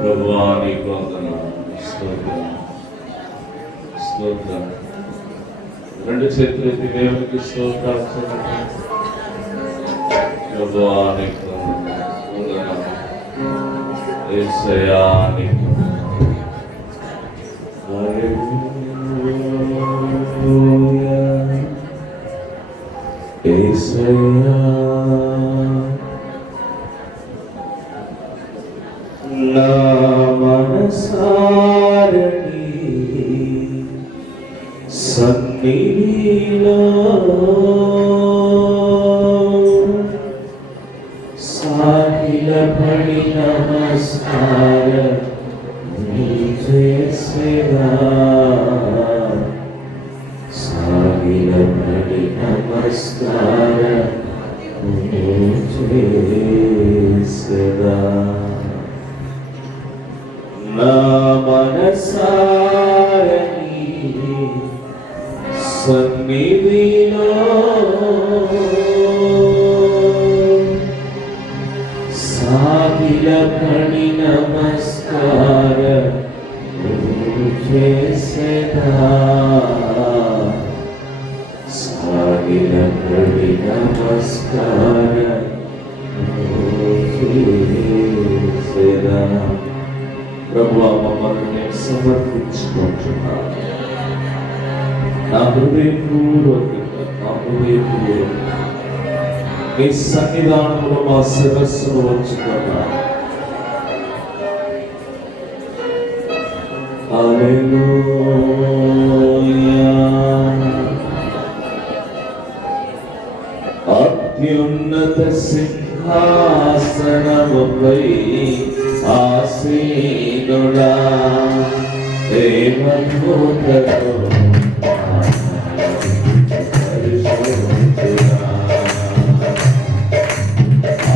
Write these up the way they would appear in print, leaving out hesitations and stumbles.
ప్రభువా నీకు వందనాలు, స్తోత్రం స్తోత్రం. రెండు చేతులు ఎత్తి దేవునికి స్తోత్రాలు చెల్లించండి. ప్రభువా నీకు వందనాలు, యేసయ్యా నీకు హల్లెలూయా. యేసయ్యా నా మనసారని సన్నిధిలో సాగిలపడి నమస్కారం చేసేదా, సాగిలపడి నమస్కారం చేసేదా. నా మనసారని సన్నిధిలో సాగిలపడి నమస్కారం చేసేదా, సాగిలపడి నమస్కారం చేసేదా. ప్రభువా మమ్మల్ని నేను సమర్పించుకుంటున్నాను. నా హృదయపూర్వకంగా నీ సన్నిధానంలో మా శిరస్సును ఉంచుకున్నాను. హల్లెలూయా. అత్యున్నత సింహాసనముపై ఆసీనుడా దేవదూతతో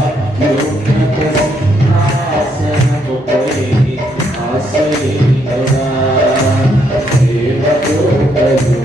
అత్యున్నత సింహాసనముపై ఆసీనుడా దేవదూతతో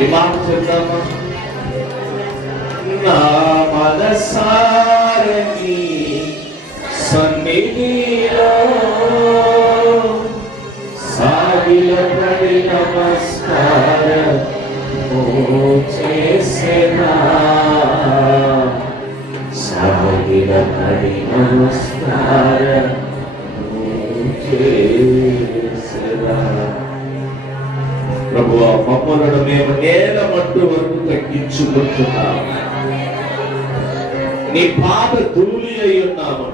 ఈ మాట చెప్తామా? నా మనసారని సన్నిధిలో సాగిలపడి నమస్కారము చేసేనా, సాగిలపడి నమస్కారము చేసేనా. ప్రభువా, మమ్మలను మేము నేల మట్టు వరకు తగ్గించుకుంటున్నాము, నీ పాద ధూళి అయి ఉన్నాము,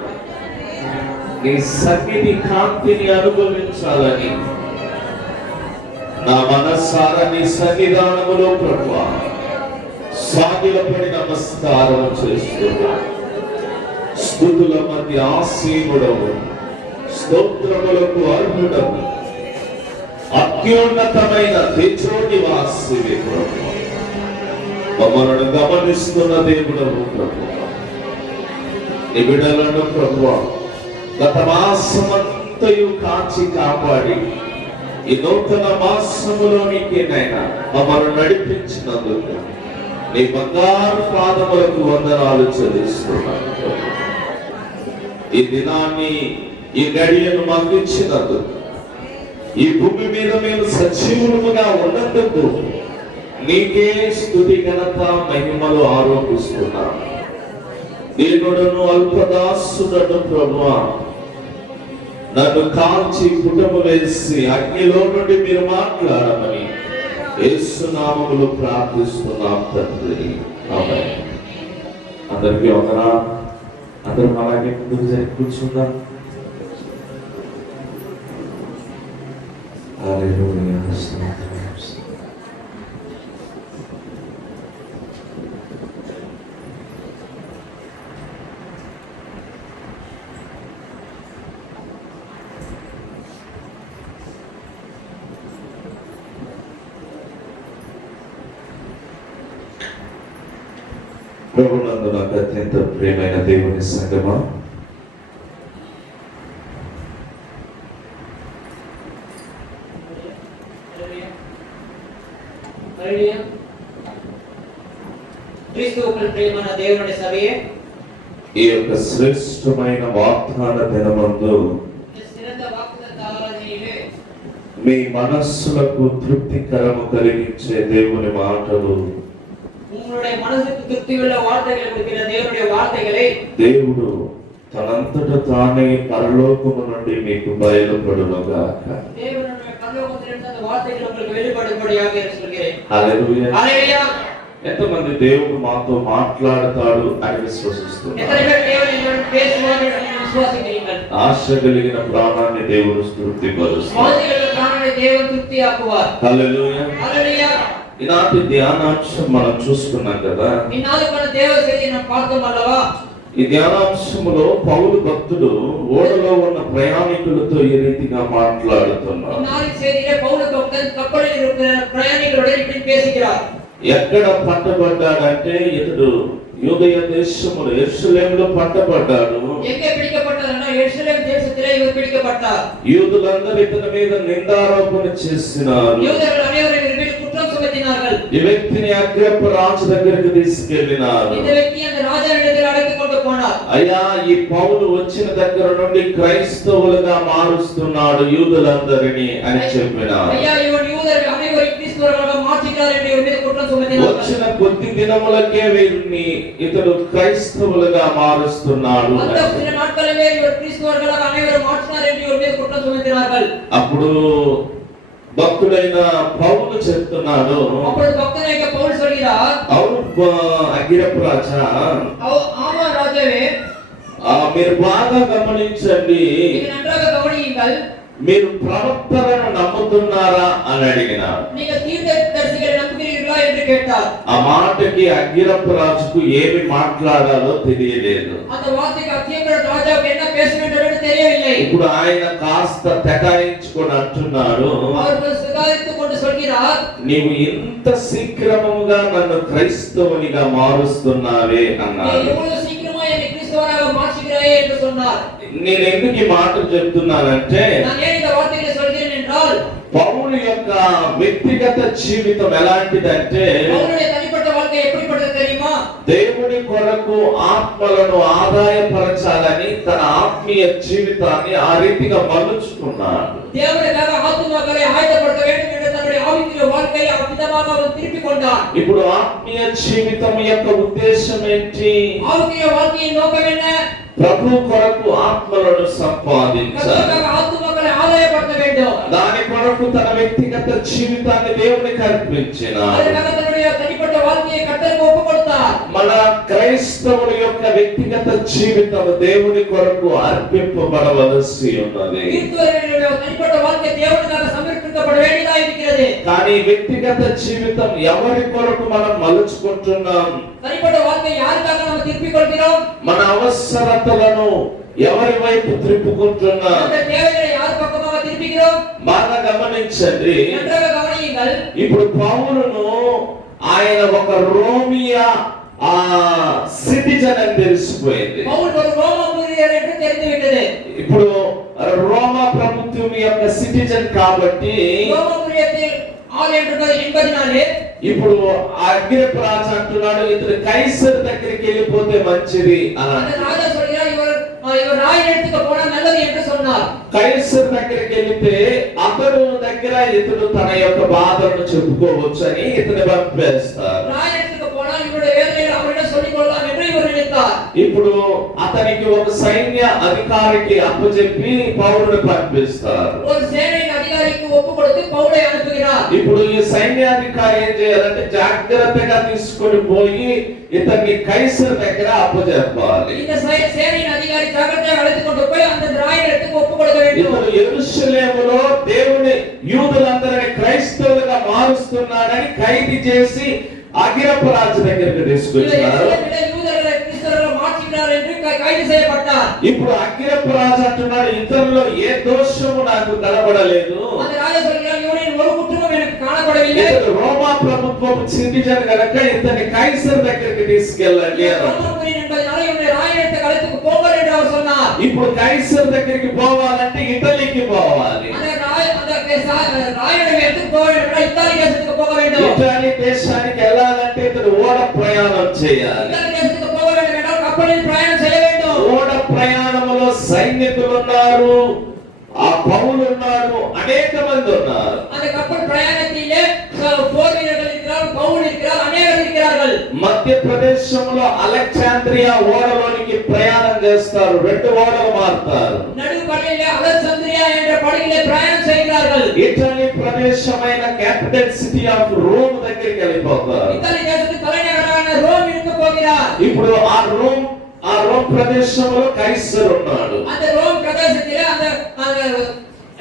నీ సన్నిధి కాంతిని అనుభవించాలని నా మనసారా నీ సన్నిధానములో ప్రభువా సాగిలపడి నమస్కారం చేస్తున్నా. స్తుతుల మధ్య ఆసీనుడవు, స్తోత్రములకు అర్హుడవు, అత్యున్నతమైన తేజోనివాసివి ప్రభువా. మమ్మలను గమనిస్తున్న దేవుడవు ప్రభువా. నీ బిడ్డలను ప్రభువా గత మాసమంతయు కాచి కాపాడి ఈ నూతన మాసములోనికి నైనా మమ్మల్ని నడిపించినందుకు నీ బంగారు పాదములకు వందనాలు చెల్లిస్తున్నాను. ఈ దినాన్ని, ఈ గడియను మాకు ఇచ్చినందుకు, ఈ భూమి మీద మేము సజీవులుగా ఉన్నందుకు నీకే స్తుతి ఘనత మహిమలు ఆరోపిస్తున్నాను. దీనుడను అల్పదాసుడను ప్రభువా, నన్ను కాల్చి పుటము వేసి అగ్నిలో నుండి మీరు మాట్లాడమని యేసు నామములో ప్రార్థిస్తున్నాం తండ్రి, ఆమేన్. అందరికీ వందనా. అందరూ అలాగే ముందుకు జరిగి కూర్చుందాం. హల్లెలూయా. ప్రభునందు నాకు అత్యంత ప్రియమైన దేవుని సంగమా, ఈ యొక్క శ్రేష్టమైన వాగ్దాన దినమందు మీ మనస్సులకు తృప్తికరము కలిగించే దేవుని మాటలు, దేవుడు తనంతట తానే పరలోకము నుండి మీకు బయలుపడునుగాక. హల్లెలూయా. ఎంతమంది దేవుడు మాతో మాట్లాడతాడు అని విశ్వసిస్తున్నారు? ఆశ కలిగిన ప్రాణాన్ని దేవుడు తృప్తిపరుస్తాడు. హల్లెలూయా. ఈనాటి ధ్యానాంశం మనం చూసుకున్నాం కదా. ఈ ధ్యానాంశములో పౌలు భక్తుడు ఓడలో ఉన్న ప్రయాణికులతో ఈ రీతిగా మాట్లాడుతున్నాడు. ఎక్కడ పట్టబడ్డాడంటే ఇతడు యూదయ దేశములో యెరూషలేములో పట్టబడ్డాడు. యూదులందరూ ఇతని మీద నిందారోపణ చేసినారు. ఈ వ్యక్తిని అగ్రప్ప రాజు దగ్గరికి తీసుకెళ్లినారు. అయ్యా, ఈ పౌలు వచ్చిన దగ్గర నుండి క్రైస్తవులుగా మారుస్తున్నాడు యూదులందరినీ అని చెప్పినారు. వచ్చిన కొద్ది దినములకే వీరిని ఇతడు క్రైస్తవులుగా మారుస్తున్నాడు. అప్పుడు భక్తుడైన పౌలు చెప్తున్నాడు, అగ్రప్ప రాజా, మీరు బాగా గమనించండి, మీరు ప్రవక్తలను నమ్ముతున్నారా అని అడిగినారు. ఆ మాటకి అగ్రప్ప రాజుకు ఏమి మాట్లాడాలో తెలియలేదు. ఇప్పుడు ఆయన కాస్త తెగాయించుకొని అంటున్నాడు, నీవు ఇంత శీఘ్రముగా నన్ను క్రైస్తవునిగా మారుస్తున్నావే అన్నాడు. నేను ఎందుకు ఈ మాట చెప్తున్నానంటే, పౌలు యొక్క యొక్క వ్యక్తిగత జీవితం ఎలాంటిదంటే பவுலுடைய தனிப்பட்ட வாழ்க்கை எப்படிப்பட்டது தெரியுமா? దేవుని కొరకు ఆత్మలను ఆదాయపరచాలని తన ఆత్మీయ జీవితాన్ని ఆ రీతిగా మలుచుకున్నాడు. தேவனுக்காக ஆத்துமாக்களை ஆயத்தப்படுத்த வேண்டும் என்ற தன்னுடைய ஆவிக்குரிய வாழ்க்கையை அவ்விதமாக அவர் திருப்பிக் கொண்டார். ఇప్పుడు ఆత్మీయ జీవితం యొక్క ఉద్దేశం ఏంటి? ஆவிக்குரிய வாழ்க்கையின் நோக்கம் என்ன? ప్రభు కొరకు ఆత్మలను సంపాదించాలి. கர்த்தருக்காக ஆத்துமாக்களை ஆதாயப்படுத்த வேண்டும். దాని కొరకు తన వ్యక్తిగత జీవితాన్ని దేవునికి అర్పించినాడు. அதற்காக தன்னுடைய தனிப்பட்ட வாழ்க்கையை கர்த்தருக்கு ஒப்புக் கொடுத்தார். మన క్రైస్తవుల యొక్క వ్యక్తిగత జీవితం దేవుని కొరకు అర్పింపబడవలసి ఉన్నది. கிறிஸ்தவர்களுடைய தனிப்பட்ட வாழ்க்கை தேவனுக்காக சமர்ப்பிக்கப்பட வேண்டியதாக இருக்கிறது. కానీ వ్యక్తిగత జీవితం ఎవరి కొరకు మనం మలుచుకుంటున్నాం? தனிப்பட்ட வாழ்க்கை யாருக்காக நாம் திருப்பிக் கொள்கிறோம்? మన అవసరతలను ఎవరి వైపు త్రిప్పుకుంటున్నాం? அந்த தேவைகளை யார் பக்கமாக திருப்பிக்கிறோம்? బాగా గమనించండి. நன்றாக கவனியுங்கள். ఇప్పుడు పౌలును ఆయన ఒక రోమియా సిటిజన్ అని తెలిసిపోయింది. பவுல் ஒரு ரோம புரியர் என்று தெரிந்துவிட்டது. ఇప్పుడు రోమా ప్రభుత్వం యొక్క సిటిజన్ కాబట్టి ரோம புரியத்தில் ஆள் என்பதினாலே ఇప్పుడు అగ్రిప్ప రాజు అంటున్నాడు ఇతను కైసర్ దగ్గరికి వెళ్ళిపోతే మంచిది அந்த అని. ராஜா சொல்கிறார் இவர் ராய் இடத்துக்கு போனா நல்லது என்று சொன்னார். కైసర్ దగ్గరికి వెళ్తే అతడు దగ్గర ఇతడు తన యొక్క బాధలను చెప్పుకోవచ్చు అని ఇతను పంపేస్తారు. ராய் இடத்துக்கு போனா இவருடைய வேதனையை அவரிடம் சொல்லிக் கொள்ளலாம் என்று இவர் நினைத்தார். ఇప్పుడు అతనికి ఒక సైన్య అధికారికి అప్పచెప్పి పౌరుని పంపిస్తారు. ஒரு சேனையின் அதிகாரிக்கு ஒப்புக் கொடுத்து பவுலை அனுப்புகிறார். ఇప్పుడు ఈ సైన్యాధికారి ఏం చేయాలంటే జాగ్రత్తగా తీసుకొని పోయి ఇతన్ని కైసర్ దగ్గర అప్పచెప్పాలి. இந்த சேனையின் அதிகாரி ஜாக்கிரதையாக அழைத்துக் கொண்டு போய் அந்த ராய் இடத்துக்கு ஒப்புக் கொடுக்க வேண்டும். ఇతను యెరూషలేములో దేవుని యూదులందరినీ క్రైస్తవులుగా మారుస్తున్నాడని ఖైదు చేసి అగ్రిప్ప రాజు దగ్గరికి తీసుకొచ్చారు. கைது செய்யப்பட்டார். ఇప్పుడు అగ్రిప్ప రాజు అంటున్నాడు ఇతనిలో ఏ దోషము నాకు కనబడలేదు. அந்த ராஜா சொல்கிறார் இவனில் ஒரு குற்றமும் எனக்கு காணப்படவில்லை. ఇతను రోమా ప్రభుత్వపు సిటిజన్ కనుక ఇతన్ని కైసర్ దగ్గరికి తీసుకెళ్ళండి అన్నాడు. ఇప్పుడు కైసర్ దగ్గరికి పోవాలంటే ఇటలీకి పోవాలి. ఇటలీ దేశానికి వెళ్ళాలంటే ఇతను ఓడ ప్రయాణం చేయాలి. ఓడ ప్రయాణంలో సైనికులు ఉన్నారు, ఆ పౌలు ఉన్నాడు, అనేక మంది ఉన్నారు. அந்த கப்பல் பிரயாணத்திலே போர் வீரர்கள் இருக்கிறார்கள், பவுல் இருக்கிறார், अनेகர் இருக்கிறார்கள். మధ్య ప్రదేశంలో అలెగ్జాంద్రియా ఓడలోనికి ప్రయాణం చేస్తారు. రెండు ఓడలు మారుతారు. నడుకడలిலே అలెగ్జాంద్రియా என்ற படகிலே ప్రయాణం செய்கிறார்கள். ఇటలీ ప్రదేశమైన క్యాపిటల్ సిటీ ఆఫ్ రోమ్ దగ్గరికి వెళ్ళిపోతారు. ఇటలీ దేశத்து தலைநகரான ரோமிற்கு போகிறார். ఇప్పుడు ఆ రోమ్ ప్రదేశంలో కైసర్ ఉన్నాడు. அந்த ரோம் பிரதேசத்திலே அந்த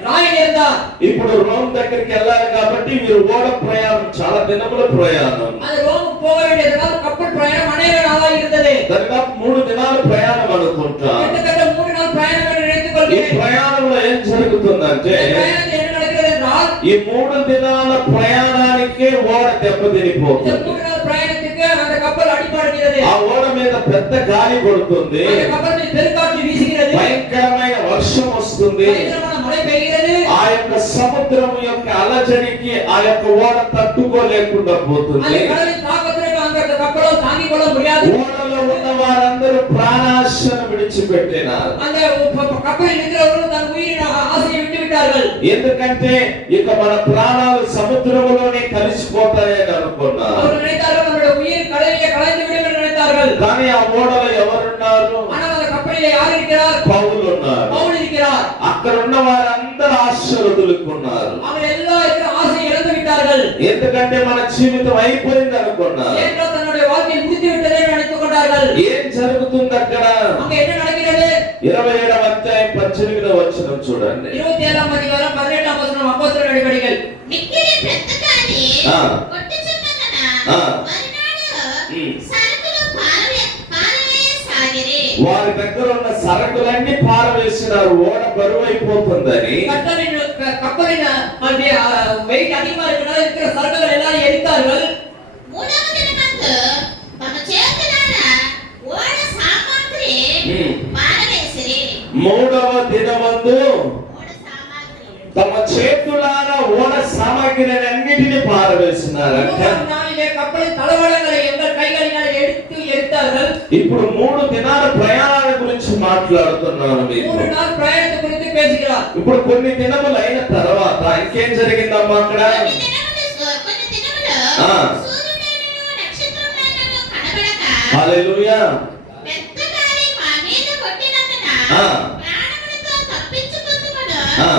రాయల్ இருந்தார். ఇప్పుడు రోమ్ దగ్గరికి వెళ్ళాలి కాబట్టి వీరు ఓడ ప్రయాణం చాలా దినముల ప్రయాణం. அந்த ரோமுக்கு போக வேண்டியதனால் கப்பல் பிரயாணம் அநேக நாளா இருந்தது. దాదాపు 3 దినాల ప్రయాణం అనుకుంటా. கிட்டத்தட்ட 3 நாள் பிரயாணம் என்று நினைத்துக் ఈ கொள்கிறேன். ప్రయాణంలో ఏం జరుగుతుందంటే பிரயாணத்தில் என்ன நடக்கிறது என்றால் ఈ 3 దినాల ప్రయాణానికే ఓడ இந்த దెబ్బతినిపోతుంది. 3 நாள் பிரயாணத்துக்கு அந்த கப்பல் அடிபடுகிறது. ఆ ఓడ మీద పెద్ద గాలి కొడుతుంది. அந்த కప్పల్ పెరుకాற்று వీసుகிறது. భయంకరమైన వర్షం వస్తుంది. భయంకరమైన మழை పెయ్கிறது. ఆ యొక్క సముద్రం యొక్క అలజడికి ఆ యొక్క ఓడ తట్టుకోలేకుండా పోతుంది. அந்த கடலின் தாக்கத்திற்கு அந்த கப்பல் தாங்கிக் கொள்ள முடியாது. ఓడలో ఉన్న వారందరూ ప్రాణాశను విడిచిపెట్టినారు. அந்த கப்பலில் இருக்கிறவர்கள் தன் உயிரின் ஆசையை விட்டு விட்டார்கள். ఎందుకంటే ఇక మన ప్రాణాలు సముద్రంలోనే కలిసిపోతాయని అనుకున్నారు. அவர்கள் நினைத்தார்கள் நம்முடைய உயிர் கடலிலே கலந்து விடும் என்று நினைத்தார்கள். కానీ ఆ ఓడలో ఎవరున్నారు? ஆனால் அந்த கப்பலிலே யார் இருக்கிறார்? పౌలు ఉన్నారు. பவுல் இருக்கிறார். అక్కడ ఉన్న వారందరూ ఆశ్చర్యదులుకున్నారు. அவர்கள் எல்லாரும் ஆசை இழந்து விட்டார்கள். ఎందుకంటే మన జీవితం అయిపోయింది అనుకున్నారు. ஏனென்றால் தன்னுடைய வாழ்க்கை முடித்து விட்டதை நினைத்துக் கொண்டார்கள். ఏం జరుగుతుంది అక్కడ? அங்க என்ன நடக்கிறது? 27వ అధ్యాయం 18వ వచనం చూడండి. 27ஆம் அதிகாரம் 18ஆம் வசனம் அப்போஸ்தலர் நடவடிக்கைகள். మిక్కిలి బ్రతకాని ఆ. కొట్టుచున్నదన ఆ. మరునాడు సరుకులు పారవేయసాగిరి. వారి దగ్గర ఉన్న సరుకులన్నీ పారవేసినారు. ఓడ బరువు అయిపోతుందని. கப்பலின் வெயிட் அதிகமா இருக்கிறதால இருக்கிற சரக்குகள் எல்லாரும் எரித்தார்கள். మూడవ దినమందు తమ చేతులారా ఓడ సామాగ్రి పారవేసిరి. మూడవ దినమందు ఓడ సామాగ్రి తమ చేతులారా ఓడ సామాగ్రిని పారవేసినారంట. மூன்றாம் நாளிலே கப்பலின் தளவாடங்களை எங்கள் கைகளினால் எடுத்து எரித்தார்கள். ఇప్పుడు 3 దినాల ప్రయాణాల గురించి మాట్లాడుతున్నాను మీకు. 3 நாள் பிரயாணத்தை குறித்து பேசுகிறார். ఇప్పుడు కొన్ని దినములు అయిన తర్వాత ఇంకేం జరిగిందమ్మా అక్కడ? కొన్ని దినములు ఆ. సూర్యుడైనను నక్షత్రములైనను కనబడక హల్లెలూయా. పెద్ద గాలి మా మీద కొట్టినందున ఆ. ప్రాణములతో తప్పించుకొందుమను ఆ.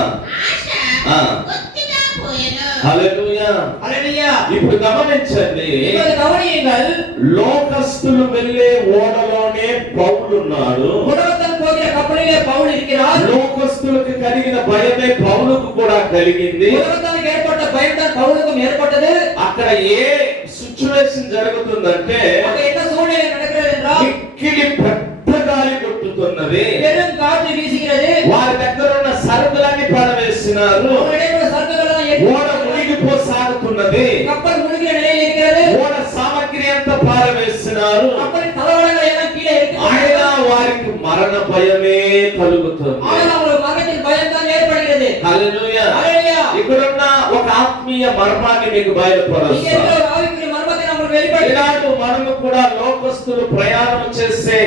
ఆశ ఆ. కొద్దిగా పోయెను. హల్లెలూయా. ஹல்லேலூயா. ఇప్పుడు గమనించండి, இப்போது கவனியுங்கள். లోకస్తులు వెళ్ళే ఓడలోనే పౌలున్నాడు. உலகத்தில் போகிற கப்பலிலே பவுல் இருக்கிறார். లోకస్తులకు కలిగిన భయమే పౌలుకు కూడా కలిగింది. உலகத்தாருக்கு ஏற்பட்ட பயம்தான் பவுலுக்கும் ஏற்பட்டது. అక్కడ ఏ సిచ్యువేషన్ జరుగుతుందంటే அங்க என்ன சூழ்நிலை நடக்கிறது என்றால் మిక్కిలి పెద్ద గాలి కొట్టుతున్నది. பெரும் காற்று வீசுகிறது. వారి దగ్గర ఉన్న సరుకులన్నీ పడవేసినారు. அவர்களிடம் சரக்குகள் ఓడ మునిగిపోసాగుతున్నది. கப்பல் முழுகிற நிலையில் இருக்கிறது. ఓడ సామగ్రి అంతా పారవేసినారు. கப்பலின் தளவாடங்களை எல்லாம் கீழே ఆయన இருக்கிறது. వారికి మరణ భయమే కలుగుతుంది. ஆனால் அவங்களுக்கு மரணத்தின் பயம்தான் ஏற்படுகிறது. హల్లెలూయా. ஹல்லேலூயா. ఇక్కడున్న ఒక ఆత్మీయ మర్మాన్ని మీకు இங்கே బయలుపరుస్తాను. இருக்கிற ஒரு ஆவிக்குரிய மர்மத்தை நான் உங்களுக்கு வெளிப்படுத்துகிறேன். ఈనాడు మనము కూడా లోకస్తులు ప్రయాణం చేసే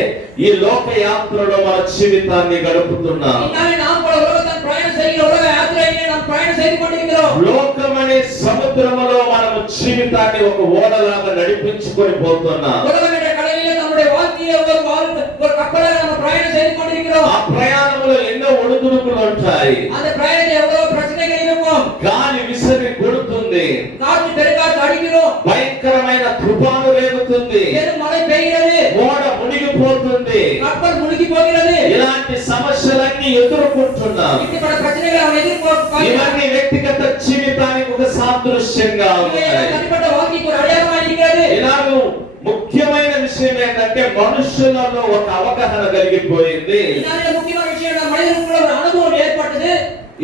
ఈ లోక యాత్రలో మన జీవితాన్ని గడుపుతున్నాం. இந்நாளில் நாம் கூட உலகத்தான் பிரயாணம் செய்கிற உலக யாத்திரையிலே நாம் பிரயாணம் செய்து கொண்டிருக்கிறோம். లోకమనే సముద్రములో మనము జీవితాన్ని ఒక ఓడలాగా నడిపించుకొని పోతున్నాం. உலகம் என்ற கடலிலே நம்முடைய வாழ்க்கையை ஒரு கப்பலாக நாம் பிரயாணம் செய்து கொண்டிருக்கிறோம். ఆ ప్రయాణంలో ఎన్నో ఒడిదుడుకులు ఉంటాయి. அந்த பிரயாணத்தில் எவ்வளவு பிரச்சனைகள் இருக்கும். గాలి విసిరి కొడుతుంది. காற்று பெருங்காற்று அடிக்கிறோம். భయంకరమైన తుఫాను రేగుతుంది. பெரும் மழை பெய்கிறது. ఓడ మునిగిపోతుంది. கப்பல் முழுகி போகிறது. ఇలాంటి సమస్యలన్నీ ఎదుర్కొంటున్నాం. இப்படிப்பட்ட பிரச்சனைகளை அவன் எதிர்பார்க்கிறான். ఇవన్నీ వ్యక్తిగత జీవితానికి ఒక సాదృశ్యంగా ఉన్నాయి. தனிப்பட்ட வாழ்க்கைக்கு ஒரு அடையாளமாக இருக்கிறது. ఇలాగూ ముఖ్యమైన విషయం ఏంటంటే మనుషులలో ఒక అవగాహన కలిగిపోయింది. இதனால முக்கியமான விஷயம் என்ன, மனிதனுக்குள்ள ஒரு அனுபவம் ஏற்பட்டது.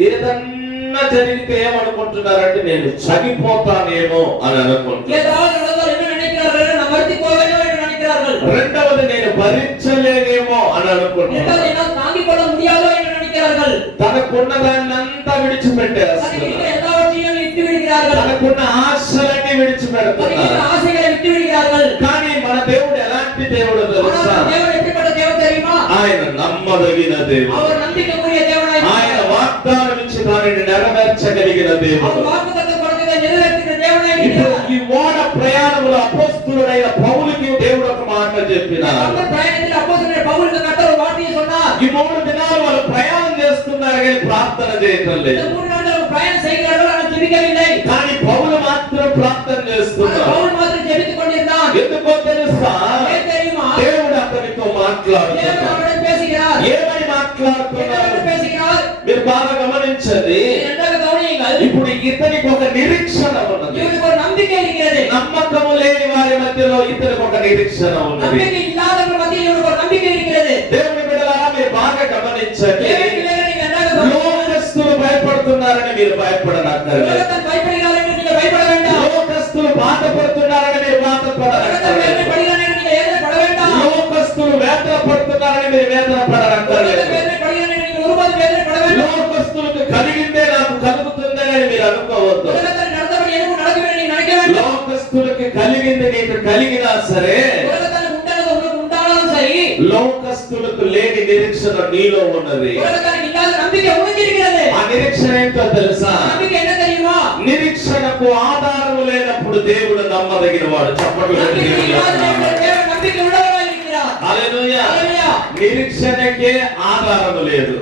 ఏదన్నా జరిగితే ఏమనుకుంటున్నారంటే నేను చనిపోతానేమో అని అనుకుంటున్నారు. ஏதாவது நடந்தால் என்ன நினைக்கிறார்கள், நான் மரித்து போவேனோ என்று நினைக்கிறார்கள். రెండవది నేను భరించలేనేమో అని இரண்டாவது అనుకుంటున్నారు. என்னால் தாங்கிக் கொள்ள முடியாதோ என்று நினைக்கிறார்கள். తనకున్నదాన్నంతా தனக்கு విడిచిపెట్టేస్తున్నారు. இருக்கிற எல்லாவற்றையும் விட்டு விடுகிறார்கள். తనకున్న ఆశలన్నీ தனக்கு విడిచిపెడుతున్నారు. இருக்கிற ఆశைகளை விட்டு விடுகிறார்கள். కానీ మన దేవుడు ఎలాంటి దేవుడు తెలుసా? ஆனால் தேவன் எப்படிப்பட்ட தேவன் தெரியுமா? ఆయన నమ్మదగిన దేవుడు. அவர் நம்பிக்கைக்குரிய தேவனாய் ఆయన இருக்கிறார். వాగ్దానం ఇచ్చి దానిని నెరవేర్చగలిగిన దేవుడు. அவர் வாக்குத்தத்தம் கொடுத்ததை நிறைவேற்றுகிற தேவனாய் ఇప్పుడు இருக்கிறார். ఈ ఓడ ప్రయాణములో అపోస్తలుడైన పౌలుకి దేవుడు ఒక మాట చెప్పినారు. கப்பல் பிரயாணத்தில் அப்போஸ்தலனாகிய பவுலுக்கு கர்த்தர் ஒரு வார்த்தையை சொன்னார். ఈ 3 దినాలు వాళ్ళు ప్రయాణం చేస్తున్నారు కానీ ప్రార్థన చేయటం இந்த లేదు. 3 நாட்கள் பிரயாணம் செய்கிறார்கள், ஆனால் ஜெபிக்கவில்லை. కానీ పౌలు మాత్రం ప్రార్థన ஆனால் చేస్తున్నారు. பவுல் மாத்திரம் ஜெபித்துக் கொண்டிருந்தான். ఎందుకో తెలుసా? ஏன் தெரியுமா? దేవుడు అతనితో தேவன் మాట్లాడుతున్నాడు. அவரிடம் பேசுகிறார். ఏమని మాట్లాడుతున్నాడు? என்னவென்று பேசுகிறார்? మీరు బాగా గమనించండి. நன்றாக கவனியுங்கள். ఇప్పుడు ఇతనికి ఒక నిరీక్షణ ఉన్నది. இவருக்கு ஒரு நம்பிக்கை இருக்கிறது. నమ్మకము లేని వారి మధ్యలో ఇతనికి ఒక నిరీక్షణ ఉన్నది. நம்பிக்கை இல்லாதவர்கள் மத்தியில் இவருக்கு ஒரு நம்பிக்கை இருக்கிறது. దేవుని బిడ్డలారా మీరు బాగా గమనించండి. தேவன் பிள்ளைகளை நீங்க நன்றாக கவனியுங்கள். లోకస్తులు భయపడుతున్నారని మీరు భయపడనక్కర్లేదు. உலகத்தார் பயப்படுகிறார்கள் என்று நீங்க பயப்பட வேண்டாம். లోకస్తులు బాధపడుతున్నారని మీరు உலகத்தார் బాధపడనక్కర్లేదు. வேதனைப்படுகிறார்கள் என்று நீங்க வேதனைப்பட வேண்டாம். లోకస్తులు వేదన పడుతున్నారని మీరు వేదన உலகத்தார் పడనక్కర్లేదు. வேதனைப்படுகிறார்கள் என்று நீங்க ஒருபோதும் வேதனைப்பட வேண்டாம். లోకస్తులకు కలిగిందే నాకు కలుగుతుందని మీరు అనుకోవద్దు. உலகத்தார் நடந்தபடி எனக்கும் நடக்கும் என்று நீங்க நினைக்க வேண்டாம். లోకస్తులకు కలిగింది నీకు కలిగినా సరే உலகத்தார் உண்டானது உங்களுக்கு உண்டானாலும் சரி, లోకస్తులకు లేని నిరీక్షణ నీలో ఉన్నది. உலகத்தார் இல்லாத நம்பிக்கை உனக்கு இருக்கிறது. ఆ నిరీక్షణ ఏంటో తెలుసా? நம்பிக்கை என்ன தெரியுமா? నిరీక్షణకు ఆధారము లేనప్పుడు దేవుడు నమ్మదగిన వాడు. చప్పట్లు కొట్టి நம்பிக்கை దేవుని இல்லாத నామమున. தேவன் நம்பிக்கை உள்ளவராய் இருக்கிறார். హల్లెలూయా. ஹல்லேலூயா. నిరీక్షణకే ఆధారము లేదు.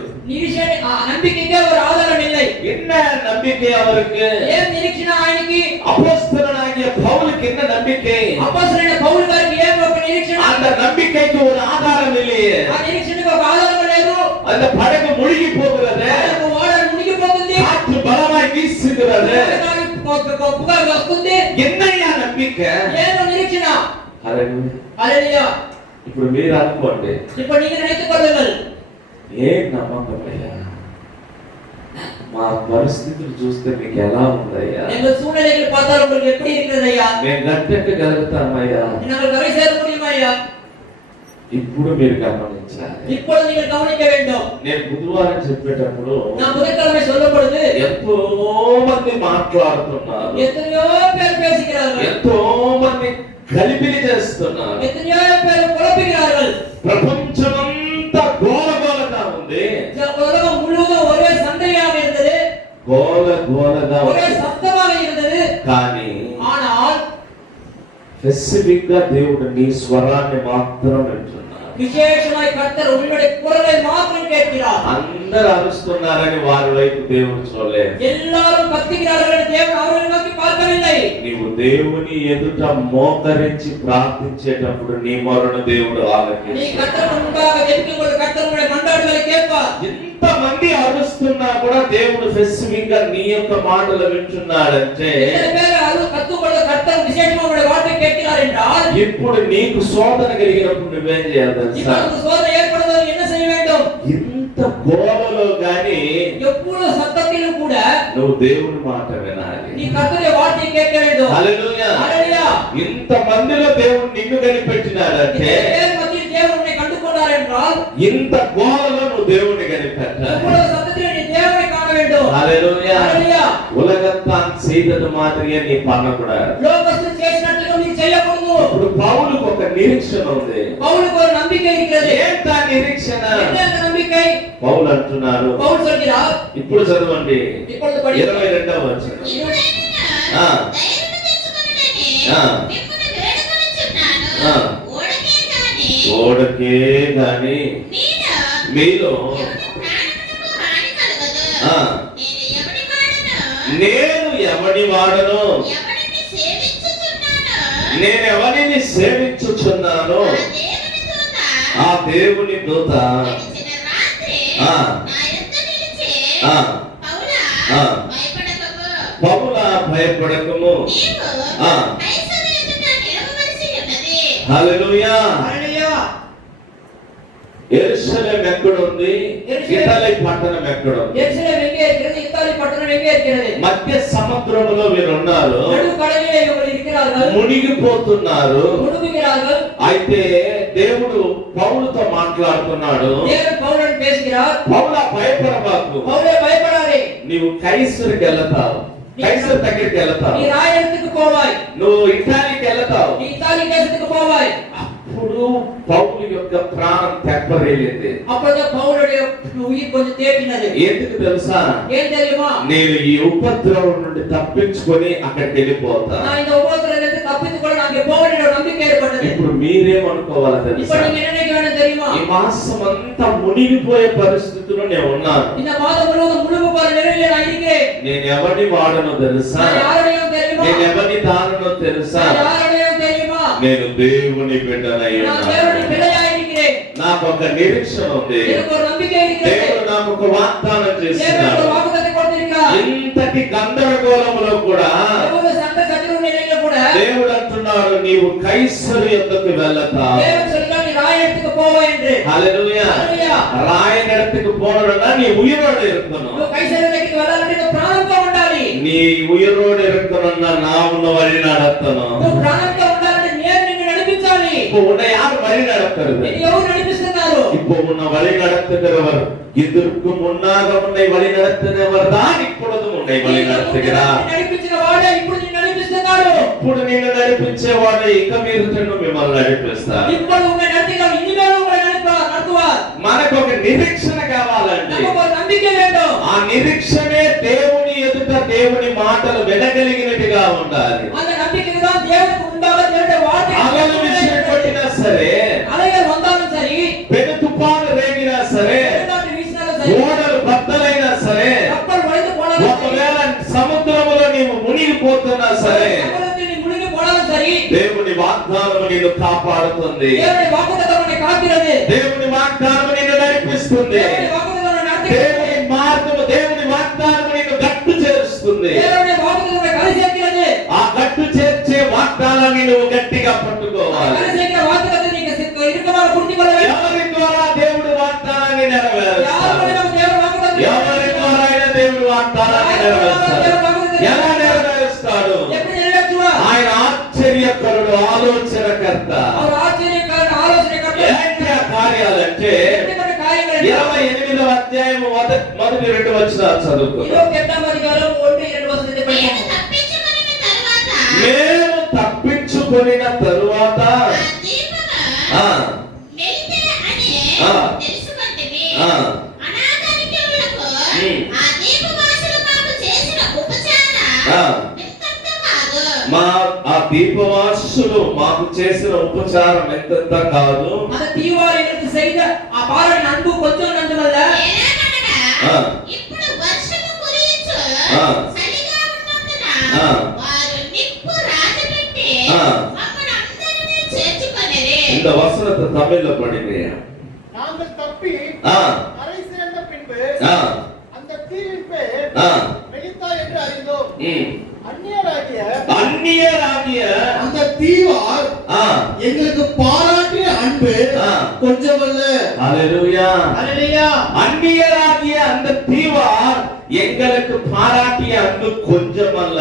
நம்பிக்கைக்கே ஒரு ஆதாரம் இல்லை. என்ன நம்பிக்கை அவருக்கு? ஏன் நிரீட்சணை ఆయనకి? அப்போஸ்தலனாகிய பவுலுக்கு என்ன நம்பிக்கை? அப்போஸ்தலனாகிய பவுல் గారికి ఏం ఒక నిరీక్షణ? அந்த நம்பிக்கைக்கு ஒரு ஆதாரம் இல்லையே. ఆ నిరీక్షణకు ఒక ఆధారం లేదు. அந்த படகு முழுகி போகிறது. ఓడ మునిగిపోతుంది. காற்று பலமாய் வீசுகிறது. పుకారు వస్తుంది. என்னையா நம்பிக்கை? ఏం నిరీక్షణ? హల్లెలూయా. హల్లెలూయా. ఇప్పుడు మీరు అనుకోండి, இப்போ நீங்க நினைத்துக் கொள்ளுங்கள், ఏం నమ్మకమయ్యా? మా పరిస్థితులు చూస్తే మీకు ఎలా ఉందయ్యా? எங்கள் சூழ்நிலைகளை பார்த்தால் உங்களுக்கு எப்படி இருக்கிறது ஐயா? మేము గట్టెక్కగలుగుతామయ్యా? நாங்கள் கரை சேர முடியுமா ஐயா? ఇప్పుడు మీరు గమనించాలి. இப்பொழுது நீங்கள் கவனிக்க வேண்டும். నేను బుధవారం చెప్పేటప్పుడు நான் புதன்கிழமை சொல்லும் பொழுது ఎంతో మంది మాట్లాడుతున్నారు, எத்தனையோ பேர் பேசுகிறார்கள், ఎంతో మంది గలిబిలి చేస్తున్నారు, எத்தனையோ பேர் குழப்புகிறார்கள். ప్రపంచమంతా గోలగోలగా ఉంది, இந்த உலகம் முழுவதும் ஒரே சண்டையாக இருந்தது, గోలగోలగా ஒரே ఉంది. சத்தமாக இருந்தது. కానీ ஆனால் స్పెసిఫిక్ గా దేవుడు నీ స్వరాన్ని మాత్రం వింటున్నాడు. விசேஷமாய் கர்த்தர் உங்களுடைய குரலை மாத்திரம் கேட்கிறார். అందరు అరుస్తున్నారని వారి వైపు దేవుడు చూడలేదు. எல்லாரும் கத்துகிறார்கள், தேவன் அவர்களை நோக்கி பார்க்கவில்லை. నీవు దేవుని ఎదుట మోకరించి ప్రార్థించేటప్పుడు నీ మొరను దేవుడు நீ ఆలకిస్తాడు. கர்த்தர் முன்பாக ஜெபிக்கும் பொழுது கர்த்தர் உங்களுடைய மன்றாடுகளை கேட்பார். ఎంత మంది అరుస్తున్నా కూడా దేవుడు స్పెసిఫిక్ గా నీ యొక్క మాటలు వింటున్నాడంటే எத்தனை பேர் அது கத்தும் பொழுது கர்த்தர் விசேஷமா உங்களுடைய வார்த்தை கேட்கிறார் என்றால், ఇప్పుడు నీకు శోధన కలిగినప్పుడు నువ్వేం చేయాలి తెలుసా? இப்பொழுது சோதனை ஏற்படுவதற்கு என்ன செய்ய வேண்டும்? ఇంత గోలలో గాని எவ்வளவு சத்தத்திலும் கூட నువ్వు దేవుని మాట వినాలి. நீ கர்த்தருடைய வார்த்தையை கேட்க வேண்டும். హల్లెలూయా. హల్లెలూయా. ఇంత మందిలో దేవుడు నిన్ను కనిపెట్టినాడంటే இத்தனை பேர் மத்தியில் தேவன் உன்னை கண்டு கொண்டார் என்றால், ఇంత గోలలో నువ్వు దేవుని కనిపెట్టాలి. எவ்வளவு சத்தத்திலும் நீ தேவனை காண வேண்டும். హల్లెలూయా. హల్లెలూయా. ఉలగత్తాన్ செய்தது மாதிரியே நீ பண்ணக்கூடாது. లోకస్తులు చేసినట్లుగా నీవు చేయకూడదు. ఇప్పుడు పౌలుకు ఒక నిరీక్షణ ఉంది. పౌలుకు ஒரு நம்பிக்கை இருக்கிறது. ఏంటా నిరీక్షణ? என்ன அந்த நம்பிக்கை? పౌలు అంటున్నారు, పౌలు சொல்கிறார், ఇప్పుడు చదవండి இப்பொழுது படி 22వ వచనం. ఇప్పుడైనా ఆ. ధైర్యము తెచ్చుకొనుడని ఆ. మిమ్మును వేడుకొనుచున్నాను. ఆ. ఓడకే గాని ఓడకే గాని మీలో మీలో ఎవని ప్రాణమునకు హాని కలగదు. ఆ. నేను ఎవని వాడను, నేను ఎవడి వాడను, ఎవరిని సేవించుచున్నానో నేను ఎవరిని సేవించుచున్నానో ఆ దేవుని దూత ఆ దేవుని దూత గడిచిన రాత్రి ఆ. నా యొద్ద నిలిచి, ఆ. పౌలా, ఆ. భయపడకము, పౌలా భయపడకము, నీవు ఆ. కైసరు ఎదుట నిలవవలసి ఉన్నది. హల్లెలూయా. హల్లెలూయా. యెరూషలేం ఎక్కడుంది? ఇటలీ పట్టణం ఎక్కడుంది? எருசலேம் எங்கே இருக்கிறது? இத்தாலி பட்டணம் எங்கே இருக்கிறது? మధ్య సముద్రములో వీరున్నారు, நடு கடலிலே இவர்கள் இருக்கிறார்கள், మునిగిపోతున్నారు. முழுகுகிறார்கள். అయితే దేవుడు పౌలుతో మాట్లాడుతున్నాడు, தேவன் பவுலுடன் பேசுகிறார், పౌలా భయపడబాకు, பவுலே பயப்படாதே, నీవు కైసరుకి వెళతావు, కైసరు దగ్గరికి వెళతావు, நீ ராயத்துக்கு போவாய், నువ్వు ఇటాలీకి వెళతావు. நீ இத்தாலி தேசத்துக்கு போவாய். అప్పుడు పౌలు యొక్క ప్రాణం తెప్పరేలింది. அப்பொழுது பவுலுடைய உயிர் கொஞ்சம் தேடினது. ఎందుకు తెలుసా? ஏன் தெரியுமா? నేను ఈ ఉపద్రవం నుండి తప్పించుకొని అక్కడికి వెళ్ళిపోతా. நான் இந்த உபத்திரவத்திலிருந்து தப்பித்துக் கொள்ள அங்கே போக வேண்டிய ஒரு நம்பிக்கை ஏற்பட்டது. ఇప్పుడు మీరేమనుకోవాలో இப்ப తెలుసా? நீங்க என்ன நினைக்க வேண்டும் தெரியுமா? ఈ మాసం అంతా మునిగిపోయే పరిస్థితిలో నేను ఉన్నాను. இந்த மாதம் முழுவதும் முழுகு போற நிலையில நான் இருக்கிறேன். నేను ఎవరిని వాడనో తెలుసా? நான் யாருடையும் தெரியுமா? నేను ఎవరిని దాననో తెలుసా? நான் யாருடையும் தெரியுமா? నేను దేవుని బిడ్డనై நான் ఉన్నాను. தேவனுடைய பிள்ளையாய் இருக்கிறேன். నాకు ఒక నిరీక్షణ ఉంది. எனக்கு ஒரு நம்பிக்கை இருக்கிறது. దేవుడు నాకు ఒక వాగ్దానం தேவன் చేస్తున్నాడు. ஒரு வாக்குத்தத்தத்தை கொடுத்திருக்கிறார். ఇంతటి గందరగోళంలో కూడా எவ்வளவு சண்டை சச்சரவு நிலையில கூட దేవుడు అంటున్నాడు, నీవు కైసరు యొద్దకు వెళతావు. தேவன் சொல்கிறார், நீ ராயத்துக்கு போவாய் என்று. హల్లెలూయా. హల్లెలూయా. రాయనడతకు పోనడన్నా నీ ఉయిరోడు ఇరుక్కును. నువ్వు కైసరు దగ్గరికి వెళ్ళాలంటే నువ్వు ప్రాణంతో ఉండాలి. నీ ఉయిరోడు ఇరుక్కునన్న నా ఉన్న వழி நடத்தను. నువ్వు ప్రాణంతో ఉండాలంటే నేను నిన్ను నడిపించాలి. இப்போ உன்னை யார் வழி நடத்துறது? నిన్ను ఎవరు నడిపిస్తున్నారు? இப்போ உன்னை வழி நடத்துகிறவர், இதற்கு முன்னாக உன்னை வழி நடத்தினவர் தான் இப்பொழுதும் உன்னை వழி நடத்துகிறார். నడిపించిన వాడే ఇప్పుడు నిన్ను నడిపిస్తున్నాడు. ఇప్పుడు నిన్ను నడిపించేవాడు ఇక మీదట మిమ్మల్ని నడిపిస్తాడు. ఇప్పుడు உன்னை நடத்துகிறார், இனிமேல் உங்களை நடத்துவார். మనకు ఒక నిరీక్షణ కావాలండి. நமக்கு ஒரு நம்பிக்கை வேண்டும். ఆ నిరీక్షణే దేవుని ఎదుట దేవుని మాటలు వినగలిగినట్టుగా ఉండాలి. அந்த நம்பிக்கை தான் தேவனுக்கு முன்பாக தேவனுடைய வார்த்தை అలలు విసిరికొట్టినా సరే, அலைகள் வந்தாலும் சரி, పెను తుఫాను రేగినా సరే, பெருங்காற்று வீசினாலும் சரி, ఓడలు బద్దలైనా సరే, கப்பல் உடைந்து போனாலும் சரி, ఒకవేళ సముద్రములో నీవు మునిగిపోతున్నా సరే, சமுத்திரத்தில் நீ முழுகி போனாலும் சரி, దేవుని వాగ్దానము నిన్ను కాపాడుతుంది. தேவனுடைய வாக்குத்தத்தம் உன்னை காக்கிறது. దేవుని వాగ్దానము నిన్ను నడిపిస్తుంది. தேவனுடைய வாக்குத்தத்தம் உன்னை நடத்துகிறது. దేవుని మార్గము, దేవుని వాగ్దానము నిన్ను గట్టు చేరుస్తుంది. தேவனுடைய வாக்குத்தத்தம் உன்னை கரை சேர்க்கிறது. ఆ గట్టు చేర్చే వాగ్దానాన్ని నువ్వు గట్టిగా పట్టుకోవాలి. கரை சேர்க்கிற வாக்குத்தத்தத்தை நீங்க இறுக்கமாக புரிந்து கொள்ள வேண்டும். ఎవరి ద్వారా దేవుడి వాగ్దానాన్ని யார் నెరవేరుస్తాడు? மூலமாக தேவன் வாக்குத்தத்தத்தை ఎవరి ద్వారా అయినా దేవుడి వాగ్దానాన్ని నెరవేరుస్తాడు. ఎలా నెరవేరుస్తాడు? எப்படி நிறைவேற்றுவார்? ఆయన ఆశ్చర్యకరుడు, ఆలోచనకర్త. அவர் ஆச்சரியக்காரன், ஆலோசனைக்காரன். ఏంటి 1-2 వచనాలు చదువుకుందాం. 28వ అధికారం 1-2 వచనాలు మేము పఠిద్దాం. తప్పించుకొనిన తరువాత మేము తప్పించుకున్న తరువాత ఆ దీపము ఆ, వెలితే అని ఆ. తెలుసుకొంటిమి. ఆ, అనాథరికములకు ఉమ్. ఆ దీపవాసులు మాకు చేసిన ఉపచార ఆ. ఎంతెంత కాదు. ఆ దీపవాసులు మాకు చేసిన ఉపచారం ఎంతెంత కాదు. அந்த தீவார் எனக்கு செய்த அபாரன் அன்பு கொஞ்சம் நஞ்சமல்ல. ఏలనగా ఆ. ఇప్పుడు వర్షము కురియుచు ఆ. చలిగా ఉన్నందున ఆ. వారు నిప్పు రాజబెట్టి ఆ. మమ్మల్ని అందరినీ చేర్చుకొనిరి. இந்த வசனத்தை தமிழ்ல படிங்க. நாங்கள் தப்பி ஆ, கரை சேர்ந்த பின்பு ஆ, அந்த தீவின் பேர் ஆ, மெலித்தா என்று அறிந்தோம். ம். அந்நியராகிய அந்நியராகிய அந்த தீவார் ஆ, எங்களுக்கு பாராட்டிய அன்பு ஆ. கொஞ்சமல்ல. ஹalleluya. ஹalleluya. அந்நியராகிய அந்த தீவார் எங்களுக்கு பாராட்டிய அன்பு கொஞ்சமல்ல.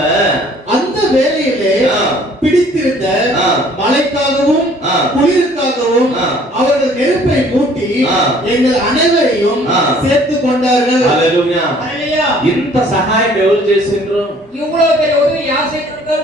அந்த வேளையிலே ஆ. பிடித்திருந்த ஆ. மழைக்காகவும் ஆ. குளிருக்காகவும் ஆ. அவர்கள் நெருப்பை மூட்டி ஆ. எங்கள் அனைவரையும் ஆ. சேர்த்துக் கொண்டார்கள். హalleluya. ஹalleluya. ఇంత సహాయం ఎవరు చేసిండ్రు? இவ்வளவு பெரிய உதவி யார் செய்தார்கள்?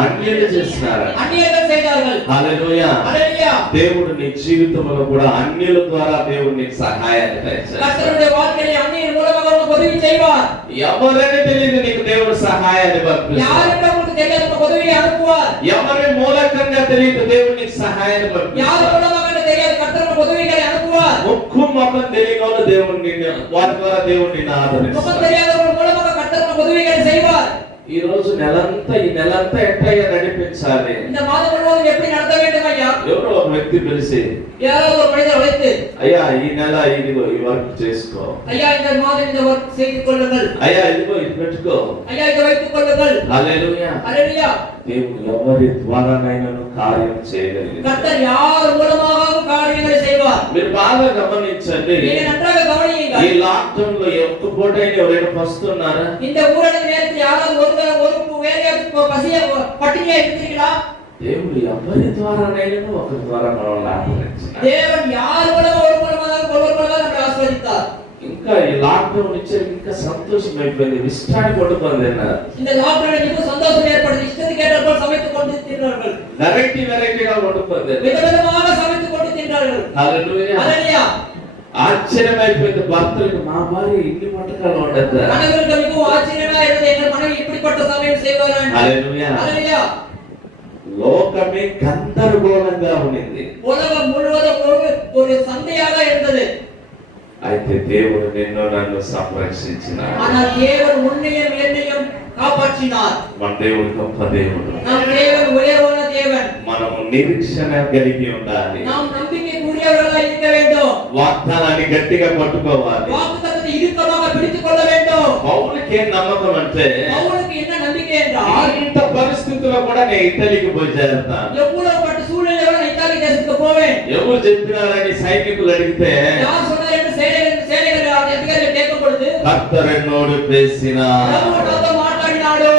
అన్యులు చేస్తున్నారు. அந்நியர்கள் செய்தார்கள். హalleluya. ஹalleluya. దేవుడు నీ జీవితంలో కూడా అన్యుల ద్వారా దేవుడు నీకు సహాయాన్ని దయచేస్తాడు. கர்த்தருடைய வாழ்க்கையிலே அந்நியர் மூலமாக உங்களுக்கு உதவி செய்வார். ఎవరని తెలియదు నీకు దేవుడు సహాయాన్ని யார் పంపిస్తాడు. என்று உங்களுக்கு தெரியாத உங்களுக்கு உதவியை அனுப்புவார். ఎవరి మూలకంగా తెలియదు దేవుడు నీకు సహాయాన్ని யார் పంపిస్తాడు. மூலமாக என்று தெரியாத கர்த்தர் உங்களுக்கு உதவிகளை அனுப்புவார். ముక్కు మొఖం తెలియని వాళ్ళు దేవుడు నిన్ను వారి ద్వారా దేవుడు నిన్ను முகம் ఆదరిస్తాడు. தெரியாதவர்கள் மூலமாக கர்த்தர் உங்களுக்கு உதவிகளை செய்வார். ఈ రోజు నెలంతా ఎట్టయ్యా నడిపించాలి. இந்த மாதம் முழுவதும் எப்படி நடத்த வேண்டும் ஐயா? ఎవరో ఒక వ్యక్తి పిలిచి யாராவது ஒரு மனிதர் அழைத்து, అయ్యా ఈ నెల ఇదిగో ఈ వర్క్ చేసుకో, ஐயா இந்த மாதம் இந்த ஒர்க் செய்து கொள்ளுங்கள், అయ్యా ఇదిగో ఇది పెట్టుకో. ஐயா இதை வைத்துக் கொள்ளுங்கள். హల్లెలూయా. ஹalleluya. దేవుడు ఎవరి ద్వారానైనా కార్యం చేయగలిగాడు. கர்த்தர் யார் மூலமாகவும் காரியங்களை செய்வார். మీరు బాగా గమనించండి. நீங்க நன்றாக ఈ கவனியுங்கள். లాక్డౌన్ లో ఒక్క పూటైనా ఎవరైనా పస్తున్నారా? இந்த ஊரடங்கு நேரத்தில் யாராவது ஒரு வேலையாக பசிய பட்டினியா இருக்கிறீங்களா? దేవుడు ఎవరి ద్వారానైనా ఒకరి ద్వారా మనం ఆదరించాడు. தேவன் யார் மூலமாக ஒரு மூலமாக நம்மை ஆசீர்வதித்தார். ఇంకా ఈ లాక్డౌన్ ఇచ్చే ఇంకా సంతోషం అయిపోయింది. ఇష్టాన్ని కొట్టుకుంది అన్నారు. இந்த லாக்டவுனில் இன்னும் சந்தோஷம் ஏற்படுது. இஷ்டத்துக்கு ஏற்றபோல் சமைத்துக் கொண்டு தின்றார்கள். వెరైటీగా కొట్టుకుంది. விதவிதமாக சமைத்துக் கொண்டு தின்றார்கள். హల్లెలూయా. ஹalleluya. ఆశ్చర్యమైపోయింది భర్తలకు. మా భార్య ఇన్ని వంటకాలు వండద్దా? கணவருக்கு மிகவும் ஆச்சரியமா இருந்தது. எங்கள் மனைவி இப்படிப்பட்ட சமையல் செய்வாரா? హల్లెలూయా. ஹalleluya. లోకమే గందరగోళంగా ఉండింది. உலகம் முழுவதும் ஒரு சந்தையாக இருந்தது. అయితే దేవుడు నిన్ను నన్ను సంరక్షించినాడు. ஆனால் தேவன் உன்னையும் என்னையும் காப்பாற்றினார். మన దేవుడు గొప్ప దేవుడు. நம் தேவன் உயர்வான தேவன். మనము నిరీక్షణ కలిగి ఉండాలి. நாம் நம்பிக்கை கூடியவர்களாக இருக்க வேண்டும். వాగ్దానాన్ని గట్టిగా పట్టుకోవాలి. வாக்குத்தத்தத்தை இறுக்கமாக பிடித்துக் கொள்ள வேண்டும். పౌలుకి ఏం నమ్మకం అంటే பவுலுக்கு என்ன நம்பிக்கை என்றால், ఇంత పరిస్థితుల్లో కూడా నేను ఇటలీకి పోయి చేరుతాను. எவ்வளவு பட்ட சூழ்நிலையோட நான் இத்தாலி தேசத்துக்கு போவேன். ఎవరు చెప్పినారని సైనికులు అడిగితే யார் சொன்னார் என்று சேனைகள் அதிகாரிகள் கேட்கும் பொழுது, கர்த்தர் என்னோடு பேசினார். பிரபு நாதோ மாట్లాடினாடு.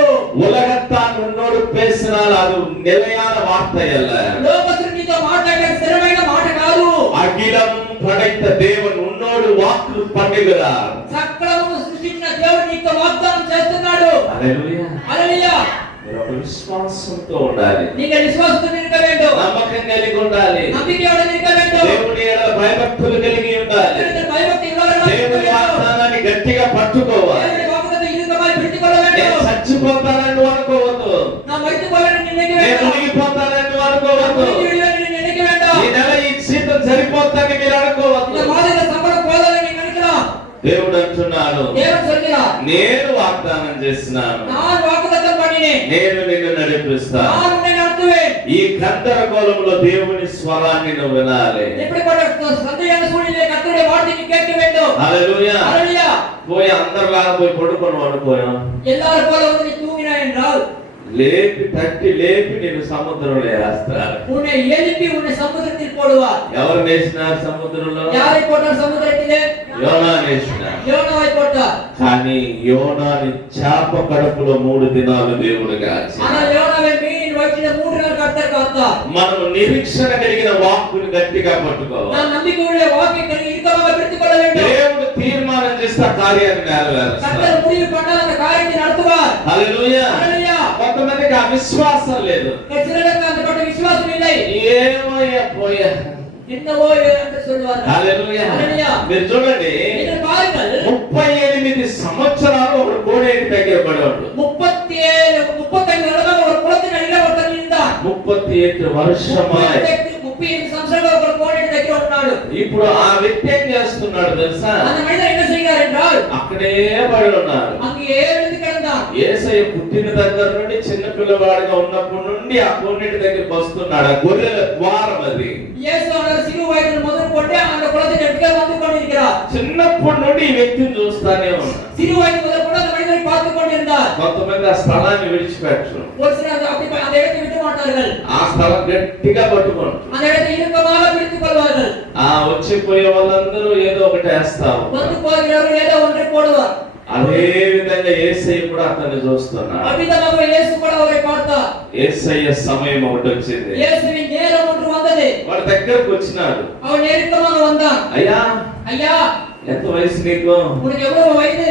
உலகத்தான் உன்னோடு பேசினால் அது நிலையான வார்த்தை அல்ல. லோகத்தில் நீతో మాట్లాడే స్థిరమైన మాట కాదు. அகிலம் படைத்த தேவன் உன்னோடு வாக்கு பண்ணுகிறார். సకలము సృష్టించిన దేవుడు నీతో వాగ్దానం చేస్తున్నాడు. హల్లెలూయా. హల్లెలూయా. మీరు ఒక విశ్వాసంతో ఉండాలి. நீங்க விசுவாசத்தோடு இருக்க வேண்டும். నమ్మకం కలిగి ఉండాలి. நம்பிக்கையோடு இருக்க வேண்டும். దేవుని ఎడల భయభక్తులు కలిగి ఉండాలి. கர்த்தருக்கு பயபக்தி உள்ளவர்களாக இருக்க దేవుని வேண்டும். వాగ్దానాన్ని గట్టిగా పట్టుకోవాలి. தேவனுடைய வாக்குத்தத்தத்தை இறுக்கமாய் பிடித்துக் கொள்ள నేను வேண்டும். చచ్చిపోతానని నువ్వు అనుకోవద్దు. நாம் வைத்துக் கொள்ள நினைக்க నేను வேண்டும். మునిగిపోతానని నువ్వు అనుకోవద్దు. முடிஞ்சு விடுவேன் என்று நினைக்க வேண்டாம். ఈ నెల ఈ జీతం సరిపోతానని మీరు అనుకోవద్దు. இந்த மாதத்துல சம்பளம் போதாது நீங்க நினைக்கலாம். దేవుడు అంటున్నాడు, தேவன் சொல்கிறார், నేను వాగ్దానం చేస్తున్నాను, நான் வாக்குத்தத்தம் பண்ணினேன். నేను నిన్ను నడిపిస్తాను. நான் உன்னை நடத்துவேன். ఈ గందరగోళంలో దేవుని స్వరాన్ని నువ్వు వినాలి. இப்படிப்பட்ட சந்தையான சூழ்நிலையை கர்த்தருடைய வார்த்தையை நீ கேட்க வேண்டும். హల్లెలూయా. ஹalleluya. పోయి అందరిలాగా పోయి పడుకొని అనుకోయాం. எல்லாரும் போல வந்து நீ தூங்கினாய் என்றால் లేపి తట్టి లేపి నేను సముద్రంలో వేస్తారు. உன்னை எழுப்பி உன்னை சமுத்திரத்தில் போடுவார். ఎవరు వేసినారు సముద్రంలో? யாரை போட்டார் சமுத்திரத்திலே? యోనా వేసినారు. யோனாவை போட்டார். కానీ యోనాని చేప కడుపులో 3 దినాలు దేవుడు కాచి. ஆனால் யோனாவை மீனின் வயிற்றிலே 3 நாள் கர்த்தர் காத்தார். మనం నిరీక్షణ కలిగిన వాక్కుని గట్టిగా పట్టుకోవాలి. நாம் நம்பிக்கையுள்ள வாக்கை இறுக்கமாக பிடித்துக் கொள்ள வேண்டும். దేవుడు తీర్మానం చేసి చేస్తే ఆ కార్యాన్ని నెరవేరుస్తారు. கர்த்தர் முடிவு பண்ணால் அந்த காரியத்தை நடத்துவார். హల్లెలూయా. హల్లెలూయా. కొంతమందికి ఆ విశ్వాసం లేదు. சிலருக்கு அந்த பட்ட விசுவாசம் இல்லை. ఏమయ్యా పోయా. என்னவோ என்று சொல்வார்கள். హల్లెలూయా. హల్లెలూయా. మీరు చూడండి, நீங்கள் பாருங்கள், 38 సంవత్సరాలు ఒక కోడేటి దగ్గర పడేవాడు. 35 வருடமாக ஒரு குளத்தின் அடியில ஒருத்தன் இருந்தான். 38 வருషమాయ్. 38 సంవత్సరాలు ఒక కోడేటి దగ్గర ఉన్నాడు. ఇప్పుడు ఆ వ్యక్తి ఏం చేస్తున్నాడు తెలుసా? அந்த மனிதன் என்ன செய்கிறார் என்றால் అక్కడే పడి ఉన్నాడు. அங்கே விழுந்து கிடந்தான். యేసయ్య పుట్టిన దగ్గర నుండి చిన్న పిల్లవాడిగా ఉన్నప్పటి నుండి ఆ కోనేటి దగ్గరికి వస్తున్నాడు. ఆ గొర్రెల ద్వారం అది. இயேசு அவர் சிறு வயதில் முதல் கொண்டு அந்த குளத்தின் அருகே வந்து கொண்டிருக்கிறார். చిన్నప్పటి నుండి ఈ వ్యక్తిని చూస్తానే ఉన్నాడు. சிறு வயது முதல் கொண்டு அந்த மனிதனை பார்த்து கொண்டிருந்தார். కొంతమంది ఆ స్థలాన్ని విడిచిపెట్టరు. ஒரு சிலர் அந்த இடத்தை விட்டு மாட்டார்கள். ఆ స్థలం గట్టిగా పట్టుకుంటారు. அந்த இடத்தை இறுக்கமாக பிடித்துக் கொள்வார்கள். ఆ వచ్చిపోయే వాళ్ళందరూ ఏదో ఒకటి వేస్తారు. வந்து போகிறவர்கள் ஏதோ ஒன்றை போடுவார். అదే విధంగా యేసయ్య కూడా అతన్ని చూస్తున్నాడు. அவ்விதமாக இயேசு கூட அவரை பார்த்தார். యేసయ్య సమయం ఒకటి వచ్చింది. இயேசுவின் நேரம் ஒன்று வந்தது. వాడి దగ్గరకు వచ్చినాడు. அவன் நெருக்கமாக வந்தான். అయ్యా, ஐயா, ఎంత వయసు నీకు? உனக்கு எவ்வளவு வயது?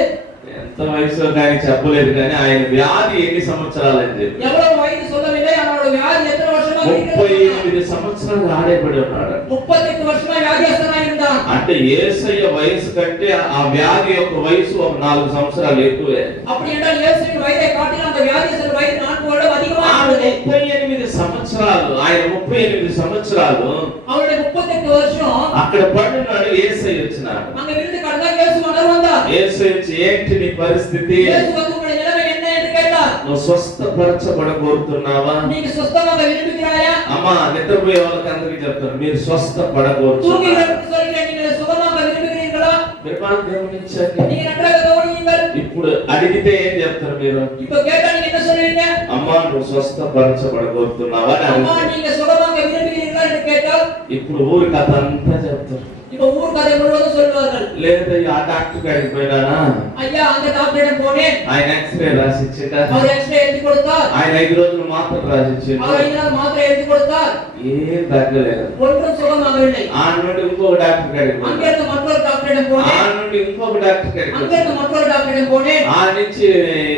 ఎంత వయసు కానీ చెప్పలేదు, కానీ ఆయన వ్యాధి ఎన్ని సంవత్సరాలు అని చెప్పి எவ்வளவு வயது சொல்லவில்லை. அவனோட வியாதி எத்தனை வருஷமா இருக்கிறது? 38 సంవత్సరాలు ఆడేపడి ఉన్నాడు. 38 வருஷமா வியாதியஸ்தனாய் இருந்தான். అంటే యేసయ్య వయసు కంటే ఆ వ్యాధి యొక్క వయసు ఒక 4 సంవత్సరాలు ఎక్కువే. அப்படி என்றால் இயேசுவின் வயதை காட்டிலும் அந்த வியாதியஸ்தன் வயது 4 வருடம் அதிகமாக இருந்தது. 38 సంవత్సరాలు, ఆయన 38 సంవత్సరాలు அவனுடைய 38 வருஷம் అక్కడ పడినాడు. యేసయ్య వచ్చినాడు. அங்க விழுந்து கிடந்தா இயேசு வந்தார். యేసయ్య వచ్చి, ఏంటి నీ పరిస్థితి? இயேசு வந்து உங்களுடைய நிலைமை என்ன என்று கேட்டார். నువ్వు స్వస్థపరచబడ కోరుతున్నావా? நீங்க சுத்தமாக விரும்புகிறாயா? అమ్మా, నిద్రపోయే వాళ్ళకి అందరికీ చెప్తాను, మీరు స్వస్థపడ தூங்குகிறவர்களுக்கு కోరుతున్నారు. சொல்கிறேன், நீங்கள் சுகமாக விரும்புகிறீர்களா? మీరు బాగా గమనించండి. நீங்க நன்றாக கவனியுங்கள். ఇప్పుడు అడిగితే ఏం చెప్తారు మీరు? இப்ப கேட்டா நீங்க என்ன சொல்லுவீங்க? అమ్మా, నువ్వు స్వస్థపరచబడ కోరుతున్నావా అని அம்மா, అడుగుతారు. நீங்க சுகமாக விரும்புகிறீர்களா என்று கேட்டால் ఇప్పుడు ఊరి కథ అంతా చెప్తారు. இப்ப ஊர் கதை முழுவதும் சொல்வார்கள். లేదయ్యా, ఆ డాక్టర్ కాడికి పోయినానా, ஐயா, அந்த டாக்டரிடம் போனேன். ఆయన ఎక్స్రే రాసి ఇచ్చిందా, அவர் எக்ஸ்ரே எழுதி கொடுத்தார். ఆయన 5 రోజులు మాత్రం రాసి ఇచ్చిండు. அவர் 5 நாள் மாத்திரை எழுதி கொடுத்தார். ఏం తగ్గలేదు. ஒன்றும் சுகமாகவில்லை. ఆ నుండి ఇంకొక డాక్టర్ కాడికి పోయినా, அங்கிருந்து மற்றொரு டாக்டரிடம் ఆ போனேன். నుండి ఇంకొక డాక్టర్ కాడికి పోయినా, அங்கிருந்து மற்றொரு டாக்டரிடம் போனேன். ఆ నుంచి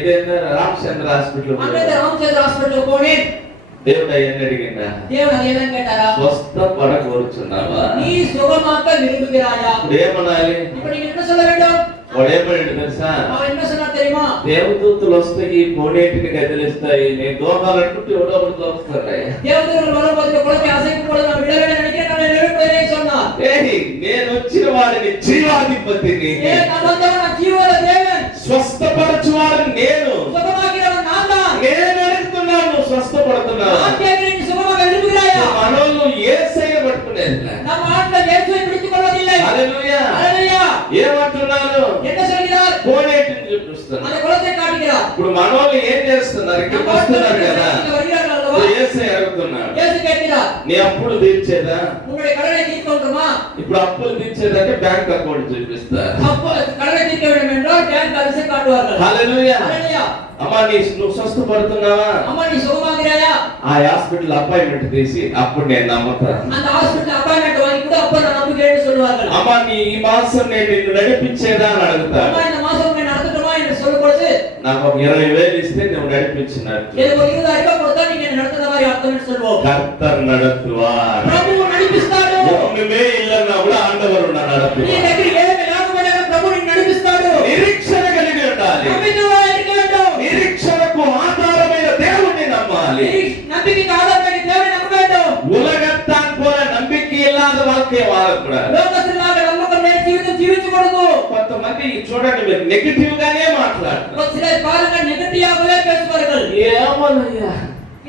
ఇదేందా రామచంద్ర హాస్పిటల్ அங்கிருந்து ராமச்சந்திர ஹாஸ்பிடல் போனேன். దేవుడు అయ్యని అడిగిందా, தேவன் அதை என்ன கேட்டாரா? స్వస్థపడ కోరుచున్నావా? நீ சுகமாக்க விரும்புகிறாயா? ఇప్పుడు ఏమనాలి? இப்ப நீங்க என்ன சொல்ல வேண்டும்? వాడు ఏమన్నాడు తెలుసా? அவன் என்ன சொன்னார் தெரியுமா? దేవదూతలు వస్తాయి, కోనేటిని కదిలిస్తాయి, నేను దోహాలనుకుంటే ఎవడో ఒకటి దోస్తాడు. தேவதூதர்கள் வரும்போது இந்த குளத்தை அசைக்கும் பொழுது நான் விட வேண்டும் நினைக்கிறேன், நான் எழுப்புகிறேன் சொன்னார். నేను వచ్చిన వాడిని, జీవాధిపతిని, நான் வந்தவன், நான் ஜீவன தேவன், స్వస్థపరచు వాడిని నేను. சுகமாக்கிறவன் நான் தான். నేను అడుగుతున్నాను, నువ్వు స్వస్థపడుతున్నావు. நான் கேட்கிறேன், நீ சுகமாக விரும்புகிறாயா? మనోళ్ళు యేసయ్య పట్టుకునేది. நம்ம ஆட்கள் இயேசுவை பிடித்துக் கொள்வதில்லை. హల్లెలూయా. ஹல்லேலூயா. ఏమంటున్నారు? என்ன சொல்கிறார்? కోనేటిని చూపిస్తున్నారు. அந்த குளத்தை காட்டுகிறார். ఇప్పుడు మనోళ్ళు ఏం చేస్తున్నారు? ఇక్కడికి వస్తున్నారు కదా, வருகிறார்கள் அல்லவா? యేసయ్య అడుగుతున్నాడు, இயேசு கேட்கிறார், నీ అప్పులు తీర్చేదా? உங்களுடைய கடனை தீர்க்கணுமா? ఇప్పుడు అప్పులు తీర్చేదంటే బ్యాంక్ అకౌంట్ చూపిస్తారు. அப்போ கடனை தீர்க்க வேண்டும் என்றால் பேங்க் அரிசி காட்டுவார்கள். హల్లెలూయా. ஹல்லேலூயா. అమ్మా, నువ్వు స్వస్థపడుతున్నావా? அம்மா, நீ சுகமாகிறாயா? ఆ హాస్పిటల్ అపాయింట్మెంట్ తీసి అప్పుడు నేను నమ్ముతాను. அந்த ஹாஸ்பிடல் அப்பாயின்மெண்ட் வாங்கி கூட அப்ப நான் நம்புகிறேன்னு சொல்வார்கள். అమ్మా, నీ ఈ మాసం నేను నిన్ను నడిపించేదా అని అడుగుతాను. அம்மா, இந்த மாசம் உன்னை நடத்தட்டுமா என்று சொல்லும் பொழுது నాకు ఒక 20,000 ఇస్తే నువ్వు నడిపించినట్టు. எனக்கு ஒரு 20,000 ரூபாய் கொடுத்தா நீங்க என்னை நடத்துற மாதிரி அர்த்தம்னு சொல்வோம். కర్తర్ నడుతువార్. பிரபு நடிపిస్తాడు. ఒక్కమే ఇల్లన్నా కూడా ఆండవరు నీ నడిపివార్. దగ్గర ఏమి లేకపోయినా ప్రభు నిన్ను నడిపిస్తాడు. నిరీక్షణ కలిగి ఉండాలి. నమ్మికగా இருக்க வேண்டும். నిరీక్షణకు ఆధారమైన దేవుణ్ణి నమ్మాలి. நம்பிக்கைக்கு ஆதாரமாக தேவனை நம்ப வேண்டும். உலகத்தான் போல நம்பிக்கை இல்லாத வாழ்க்கையை வாழக்கூடாது. லோகத்திலாக నమ్మకం లేని జీవితం జీవించకూడదు. కొంతమంది చూడండి, మీరు నెగటివ్ గానే మాట్లాడతారు. ஒரு சிலர் பாருங்க நெகட்டிவாகவே பேசுவார்கள். ఏమోనయ్యా,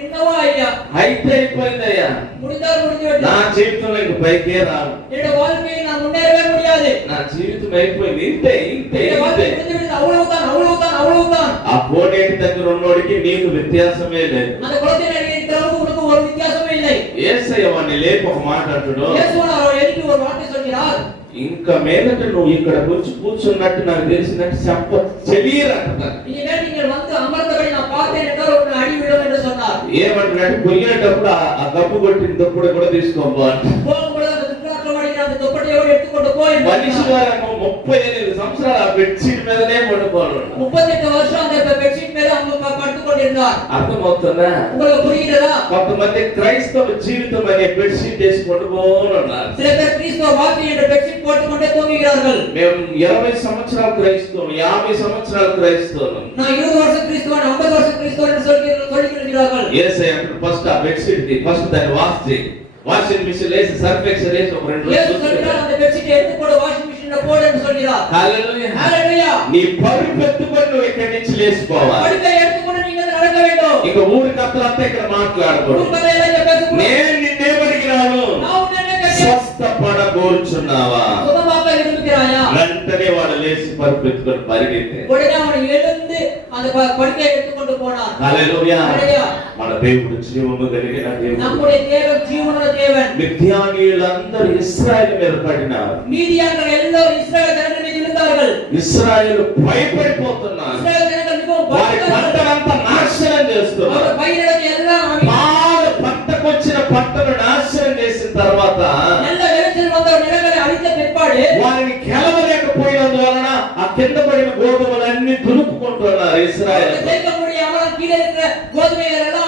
என்னவோ ஐயா, అయితే అయిపోయిందయ్యా, முடிந்தால் முடிந்து నా விட்டது. జీవితంలో ఇంక పైకే రాను, என்னோட வாழ்க்கையில் நான் முன்னேறவே முடியாது. నా జీవితం అయిపోయింది, ఇంతే ఇంతే என்னோட வாழ்க்கை ఇంతే. முடிந்து விட்டது. அவ்வளவுதான் அவ்வளவுதான் அவ்வளவுதான். ఆ కోనేటి దగ్గర ఉన్నోడికి నీకు వ్యత్యాసమే లేదు. அந்த குளத்தின் அருகே இருக்கிறவனுக்கு உனக்கு ஒரு வித்தியாசமே இல்லை. యేసయ్య వాడిని లేపి ఒక మాట అంటుడు, இயேசுவானவர் எழுப்பி ஒரு வார்த்தை சொல்கிறார். ఇంకా మీదట నువ్వు ఇక్కడ వచ్చి కూర్చున్నట్టు నాకు తెలిసినట్టు తెలియరంట. இனிமேல் நீங்கள் வந்து அமர்ந்தபடி நான் பார்த்தேன் என்றால் உன்னை அடி விழும் என்று சொன்னார். ఏమంటున్నాడు? పోయేటప్పుడు ఆ గప్పు కొట్టిన తప్పుడు కూడా తీసుకోబో అంట. போகும்பொழுது அந்த துர்நாற்றம் அடிக்கிற அந்த தொப்பட்டையோடு எடுத்துக்கொண்டு போய் మనిషి గారు 35 సంవత్సరాలు ఆ బెడ్షీట్ మీదనే పడుకోవాలి. 38 வருஷம் அந்த பெட்ஷீட் மேல அவங்க படுத்துக் கொண்டிருந்தார். అర్థమవుతుందా? உங்களுக்கு புரியுதா? కొంతమంది క్రైస్తవ జీవితం అనే బెడ్షీట్ వేసి పడుకోని ఉన్నారు. சில பேர் கிறிஸ்தவ வாழ்க்கை என்ற பெட்ஷீட் போட்டுக்கொண்டே தூங்குகிறார்கள். మేము 20 సంవత్సరాలు క్రైస్తవం, 50 సంవత్సరాలు క్రైస్తవం. நான் 20 வருஷம் கிறிஸ்தவன், 50 வருஷம் கிறிஸ்தவன் சொல்லிக்கிறார்கள். యేసయ్య అంటే ఫస్ట్ ఆ బెడ్షీట్ ది ఫస్ట్ దాన్ని వాష్ చేయి. వాషింగ్ మిషన్ లేసి సర్ఫ్ ఎక్సెల్ వేసి ఒక 2 இயேசு రోజులు சொல்கிறார் அந்த பெட்ஷீட் எடுத்து போடு, வாஷிங் மிஷின்ல போடுன்னு சொல்கிறார். హల్లెలూయా. ஹalleluya. నీ పరుపు ఎత్తుకొని నువ్వు ఇక్కడి నుంచి లేచిపోవాలి. படுக்கை எடுத்துக்கொண்டு நீங்க நடக்க வேண்டும். ఇక ఊరి కథలంతా ఇక్కడ మాట్లాడకూడదు. குடும்பத்தையெல்லாம் இங்க பேசக்கூடாது. నేను నిన్నేమడిగినాను? நான் உன்னை என்ன கேட்டேன்? స్వస్థపడగోరుచున్నావా? சுகமாக விரும்புகிறாயா? వెంటనే వాడు లేచి పరుపు ఎత్తుకొని పరిగెత్తే. உடனே அவன் எழுந்து அந்த படுக்கையை எடுத்துக்கொண்டு போனான். హల్లెలూయా. హల్లెలూయా. మన దేవుడు జీవము కలిగిన దేవుడు. நம்முடைய தேவன் ஜீவனுள்ள தேவன். మిథ్యానీయులందరూ ఇశ్రాయేలు మీద పడినారు. மீதியானவர்கள் எல்லோரும் இஸ்ரவேல் ஜனங்கள் மீது விழுந்தார்கள். ఇశ్రాయేలు భయపడిపోతున్నారు. இஸ்ரவேல் ஜனங்கள் மிகவும் వారి పంటలంతా నాశనం చేస్తున్నారు. அவர் பயிரிடத்தை எல்லாம் బాగా పంటకొచ్చిన పంటను నాశనం చేసిన తర్వాత நல்ல விளைச்சல் வந்த நிலங்களை அழித்த பிற்பாடு వారిని గెలవలేకపోయినందువలన ఆ కింద పడిన గోధుమలన్నీ దులుపుకుంటున్నారు ఇశ్రాయేలు. ஜெயிக்க முடியாமல் கீழே இருக்கிற கோதுமைகள் எல்லாம்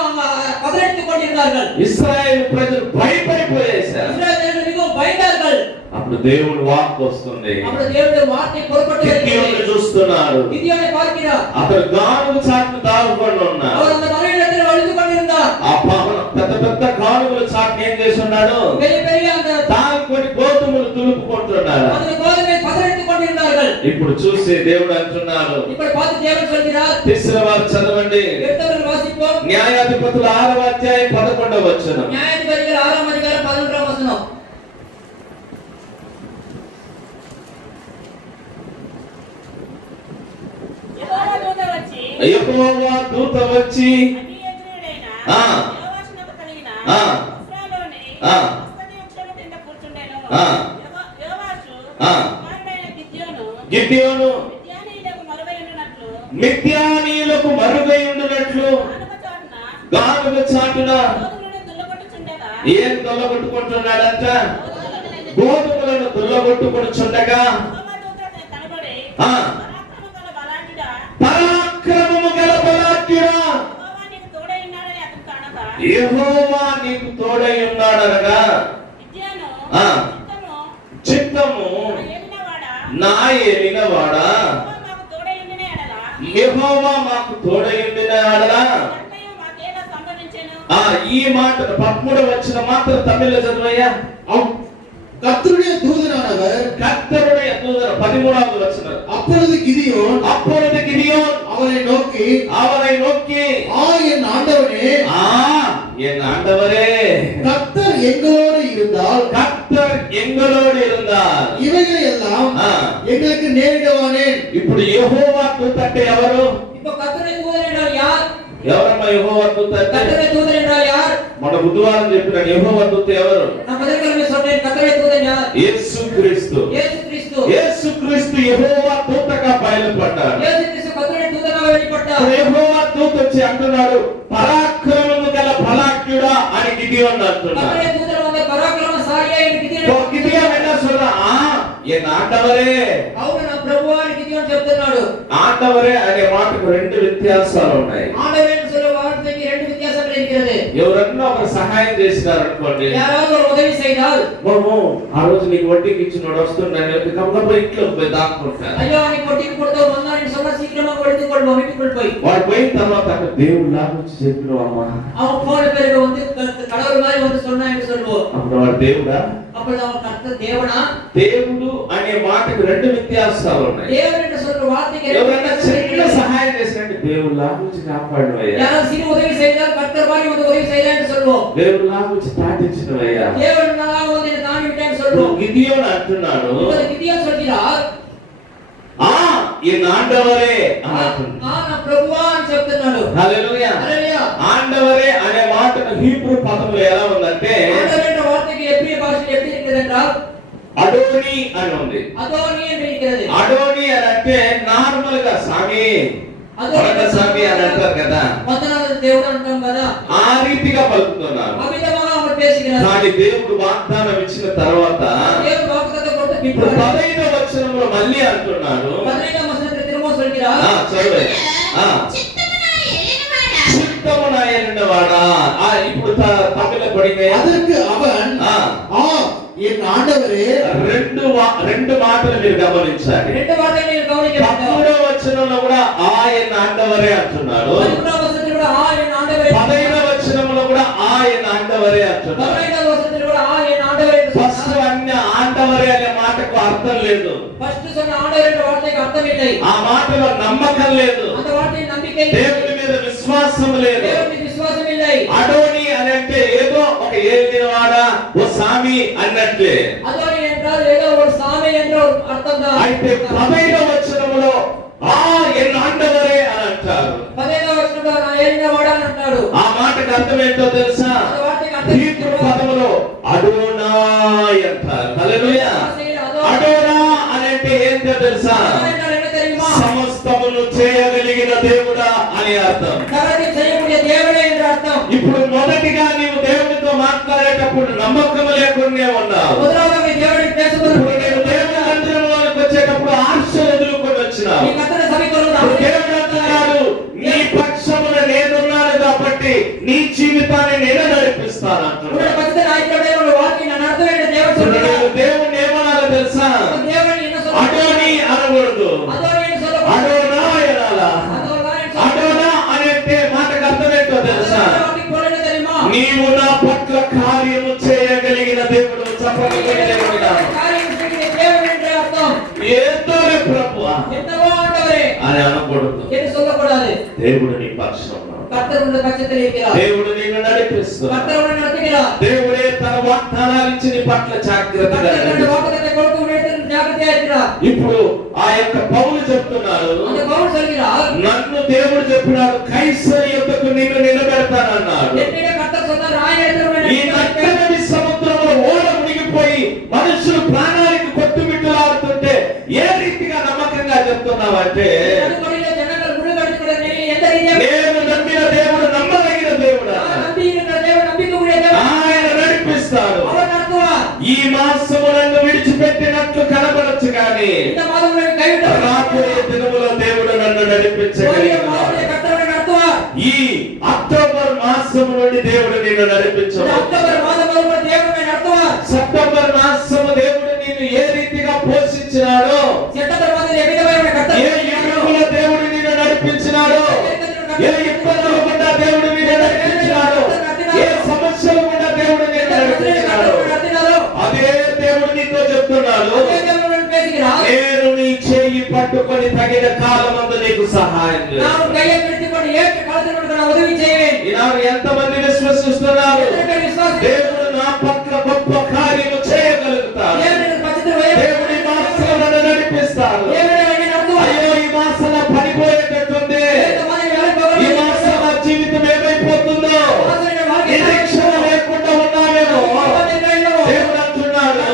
பதறடித்துக் கொண்டிருந்தார்கள். ఇశ్రాయేలు ప్రజలు భయపడిపోయేశారు. இஸ்ரவேல் ஜனங்கள் மிகவும் பயந்தார்கள். అప్పుడు దేవుని వాక్కు వస్తుంది. அப்பொழுது தேவனுடைய வார்த்தை புறப்பட்டு గిద్యోనుని చూస్తున్నారు. கிதியோனை பார்க்கிறார். అతడు గానుగ చాటును దాగుకొని ఉన్నాడు. அவர் அந்த மலையிடத்தில் அழுது கொண்டிருந்தார். ఆ పెద్ద పెద్ద గానుగల చాటును ఏం చేసి ఉన్నాడు? பெரிய பெரிய அந்த దాగుకొని గోధుమలు దులుపుకుంటున్నాడు. அந்த கோதுமை பதறடித்துக் கொண்டிருந்தார்கள். ఇప్పుడు చూసి దేవుడు అంటున్నాడు, இப்படி பார்த்து தேவன் சொல்கிறார், తీసిన వారు చదవండి. எடுத்தவர்கள் வாசிப்போம். న్యాయాధిపతుల 6వ అధ్యాయం 11వ వచనం. நியாயாதிபதிகள் 6ஆம் அதிகாரம் 11ஆம் வசனம். యెహోవా దూత వచ్చి ఆ ఆ ఆ ఆ గిద్యోను మిద్యానీయులకు మరుగై ఉండునట్లు గానుగ చాటున ఏం దొల్లగొట్టుకుంటున్నాడంట? గోధుమలను దొల్లగొట్టుకుంటుండగా పరాక్రమము గల బలాఢ్యుడా, యెహోవా నీకు తోడై ఉన్నాడనగా చిత్తము నా ఏలినవాడా, యెహోవా మాకు తోడై ఉండినవాడా. ఈ మాట 13వ వచనం మాత్రం తమిళ చదువయ్యా. கர்த்தருடைய தூதனானவர் 13వ వచనం. அப்பொழுது கிதியோன் அவரை நோக்கி என் ஆண்டவனே, என் ஆண்டவரே, கர்த்தர் எங்களோடு இருந்தால் இவைகளை எல்லாம் எங்களுக்கு நேரிடுவானேன். ఇప్పుడు యెహోవా దూత అంటే ఎవరు? இப்போ கர்த்தருடைய தூதன் என்றால் யார்? ఎవరమ్మా యెహోవా దూత అంటే? கர்த்தருடைய தூதன் என்றால் யார்? మన బుధవారం చెప్పిన యెహోవా దూత ఎవరు? நான் முதல்ல சொன்னேன், கர்த்தருடைய தூதன் யார்? యేసుక్రీస్తు. యేసుక్రీస్తు యెహోవా దూతగా బయలుపడ్డాడు. இயேசு கிறிஸ்து கர்த்தருடைய தூதனாக வெளிப்பட்டார். యెహోవా దూత వచ్చి అంటున్నాడు, పరాక్రమము గల బలాఢ్యుడా అని గిద్యోను అంటున్నాడు. கர்த்தருடைய தூதன் வந்து பராக்கிரமசாலியா என்று గిద్యోను என்ன சொல்றான்? என் ஆண்டவரே. అవును నా ప్రభువా అని గిద్యోను చెప్తున్నాడు. ఆండవరే అనే మాటకు 2 వ్యత్యాసాలు ఉన్నాయి. ஆண்டவரே என்று சொல்ற வார்த்தைக்கு 2 வித்தியாசங்கள் இருக்கிறது. ఎవరన్నా ఒక సహాయం చేసినారు అనుకోండి, யாராவது ஒரு உதவி செய்தால், బాబు ఆ రోజు నీకు వడ్డీకి ఇచ్చినోడు వస్తున్నాడు కమ్మగా ఇంట్లోకి పోయి దాక్కుంటారు. ஐயோ அன்னைக்கு வட்டிக்கு கொடுத்தவர் வந்தான்னு சொன்னா சீக்கிரமா எடுத்துக் கொள்வோம், வீட்டுக்குள் போய். వాడు పోయిన తర్వాత అక్కడ దేవుడు లాగా వచ్చి చెప్పినావు అమ్మా, அவன் போன பிறகு வந்து கடவுள் மாதிரி வந்து சொன்னான்னு சொல்லுவோம். అప్పుడు వాడు దేవుడా? அப்பொழுது அவன் கர்த்தர் தேவனா? దేవుడు అనే మాటకు 2 వ్యత్యాసాలు ఉన్నాయి. தேவன் என்று சொல்ற வார்த்தைக்கு ఎవరైనా చిన్న సహాయం చేసినట్టు దేవుడు లాగా వచ్చి కాపాడువయ్యా, யாராவது சிறு உதவி செய்தால் கர்த்தர் மாதிரி வந்து உதவி செய்யலாம்னு சொல்லுவோம். దేవుడు లాగా వచ్చి தாண்டிச்சிடுవయ్యా, தேவன் நான் வந்து என்ன தாண்டி விட்டேன்னு சொல்லுவோம். గిద్యోను అంటున్నాడు, கிதியோன் சொல்கிறார், என் ஆண்டவரே అంటున్నాడు. నా ప్రభువా అని చెప్తున్నాడు. హల్లెలూయా. హల్లెలూయా. ఆండవరే అనే మాటను హీబ్రూ పదములో ఎలా ఉందంటే, ஆண்டவர் என்ற வார்த்தைக்கு எபிரிய பாஷையில் எப்படி இருக்கிறது என்றால் అడోని అని ఉంది. అదోని என்று இருக்கிறது. అడోని అని అంటే నార్మల్ గా స్వామి స్వామి అని అంటారు కదా, వందనాలు దేవుడు అంటాం కదా, ఆ రీతిగా పలుకుతున్నారు. ఆ విధంగా அவர் பேசுகிறார். కానీ దేవుడు వాగ్దానం ఇచ్చిన తర్వాత దేవుడు వాగ్దానం కొట్టు ఇప్పుడు பின்பு 15వ వచనంలో మళ్ళీ అంటున్నాడు. 15ஆம் வசனத்தில் திரும்பவும் சொல்கிறார், చదువు. చిత్తమున ఏలినవాడా, చిత్తమున ఎరిగినవాడా. ఇప్పుడు తమిళ పడిపోయి அதற்கு அவன் என் ஆண்டவரே రెండు మాటలు మీరు గమనించాలి. ரெண்டு வார்த்தைகளை நீங்கள் கவனிக்க வேண்டும். 13వ వచనంలో కూడా ఆయన ఆండవరే అంటున్నాడు. 13ஆம் வசனத்தில் கூட என் ஆண்டவரே, 15వ వచనంలో కూడా ఆయన ఆండవరే అంటున్నాడు. 15ஆம் வசனத்தில் கூட என் ஆண்டவரே என்று ఫస్ట్ சொன்னார். అన్ని ఆండవరే అనే మాటకు అర్థం లేదు. ఫస్ట్ சொன்ன ஆண்டவர் என்ற வார்த்தைக்கு అర్థం இல்லை. ఆ మాటలో నమ్మకం లేదు. அந்த వార్తకి నమ్మిక இல்லை. దేవుని మీద విశ్వాసం లేదు. దేవునికి విశ్వాసం இல்லை. అడోని అని అంటే ఏదో ఒక ఏలినవాడా ఓ సామి అన్నట్లే. అదోని என்றால் ஏதோ ஒரு சாமி என்ற ஒரு அர்த்தம் தான். అయితే 15వ వచనంలో ఎన్ ఆండవరే అని అంటారు. 15వ వచనంలో నా ఏలినవాడా అని అంటాడు. ఆ మాటకు అర్థం ఏంటో తెలుసా? ఆ వార్తకి అర్థం హీబ్రూ పదములో అడోనాయ్ అంటారు. హల్లెలూయా. అడోనా అని అంటే ఏంటో తెలుసా? என்ன தெரியுமா? సమస్తమును చేయగలిగిన దేవుడా అని అర్థం. సకలం చేయக்கூடிய దేవుడే என்று అర్థం. ఇప్పుడు మొదటిగా నీవు దేవునితో మాట్లాడేటప్పుడు నమ్మకం లేకుండా ఉన్నావు. முதலாவது దేవుడికి பேசும்போது ఇప్పుడు నీవు దేవుని మందిరంలోకి వచ్చేటప్పుడు ఆశలు ఎదుర్కొని వచ్చినావు. ఈ కథన సభలో ఇప్పుడు దేవుడు అంటున్నాడు, నీ పక్షమున నేనున్నాను కాబట్టి నీ జీవితాన్ని నేను నడిపిస్తాను అంటున్నాడు. உன்னுடைய பக்கத்துல ஆயிரத்தோட ஒரு வார்த்தை நான் நடத்துவேன் என்று தேவன் ఇప్పుడు சொல்கிறார். నీవు దేవుని ఏమనాలో తెలుసా? தேவன் என்ன சொல்றார்? అడోని అనకూడదు, అదోని என்று சொல்லக்கூடாது. అడోనా అనాలా. అదోని என்று சொல்லக்கூடாது. అడోనా అనే మాటకు అర్థం ఏంటో తెలుసా? వాటికి పొరలు தெரியுமா? నీవు నా పట్ల కార్యము చేయగలిగిన దేవుడు. చెప్పగలిగిన దేవుడా காரியம் செய்கிற தேவன் என்று அர்த்தம். ఏదో ప్రభువా என்னவோ ஆண்டவரே అని అనకూడదు. என்று சொல்லக்கூடாது. దేవుడు నీ పక్షంలో ఉన్నాడు. கர்த்தர் உங்கள் பட்சத்தில் இருக்கிறார். దేవుడు నిన్ను నడిపిస్తున్నాడు. கர்த்தர் உன்னை நடத்துகிறார். దేవుడే తన వాగ్దానాలు ఇచ్చి నీ పట్ల జాగ్రత్తగా கர்த்தர் தன்னுடைய నడిపిస్తున్నాడు. வாக்குத்தத்தத்தை கொடுத்து உன்னிடத்தில் ஜாக்கிரதையா இருக்கிறார். ఇప్పుడు ఆ యొక్క పౌలు చెప్తున్నాడు, அந்த பவுல் சொல்கிறார், నన్ను దేవుడు చెప్పినాడు కైసరి యొద్దకు నిన్ను నిలబెడతానన్నాడు. என்னிடம் கர்த்தர் சொன்னார், ஆயிரத்தில் உன்னை ఈ நடத்துவேன். నక్కని సముద్రంలో ఓడ మునిగిపోయి మనుషులు ప్రాణానికి కొట్టుమిట్టులాడుతుంటే ఏ రీతిగా నమ్మకంగా చెప్తున్నావంటే, நடுக்கடலிலே ஜனங்கள் முழுகடித்துக்கிற நிலையில் எந்த ரீதியாக నేను నమ్మిన దేవుడు నమ్మదగిన దేవుడా. நான் நம்பியிருக்கிற தேவன் நம்பிக்கைக்குரிய தேவன். ఆయన నడిపిస్తాడు. அவர் நடத்துவார். ఈ మాసము నన్ను విడిచిపెట్టినట్లు కనబడచ్చు కానీ இந்த மாதம் உங்களை கைவிட்டார். రాబోయే దినములో దేవుడు నన్ను போகிற నడిపించగలిగిన மாதத்திலே கர்த்தர் உன்னை நடத்துவார். ఈ అక్టోబర్ మాసము నుండి దేవుడు నిన్ను இந்த నడిపించవచ్చు. அக்டோபர் மாதம் வரை தேவன் உன்னை நடத்துவார். సెప్టెంబర్ మాసము దేవుడు నిన్ను ఏ రీతిగా పోషించినాడో, செப்டம்பர் மாதத்தில் எவ்விதமாக உன்னை கர்த்தர் ఏ యుగములో దేవుడు నిన్ను నడిపించినాడో, ఏ ఇబ్బందులు గుండా దేవుడు నిన్ను నడిపించినాడో, ఏ సమస్యలు గుండా దేవుడు నిన్ను నడిపించినాడో, நடத்தினாரோ అదే దేవుడు నీతో చెప్తున్నాడు, அதே தேவன் உன்னுடன் பேசுகிறார். నేను నీ చేయి పట్టుకొని తగిన కాలమందు నీకు సహాయం நான் చేస్తాను. உன் கையை பிடித்துக்கொண்டு ஏற்ற காலத்தில் உனக்கு நான் உதவி செய்வேன். ఈనాడు ఎంతమంది విశ్వసిస్తున్నారు? எத்தனை பேர் விசுவாசி? దేవుడు నా పట్ల గొప్ప కార్యము చేయగలుగుతాడు. தேவன் எனக்கு பட்சத்தில் உயர்வு దేవుడు ఈ మాసంలో నన్ను నడిపిస్తాడు. தேவன் என்னை நடத்துவார். అయ్యో ఈ మాసంలో పడిపోయేటట్టుంది, இந்த மாதம் வேலை போக ఈ మాసం నా జీవితం ఏమైపోతుందో, ஆசிரியர் வாழ்க்கை నిరీక్షణ లేకుండా ఉన్నావేమో. దేవుడు అంటున్నాడు,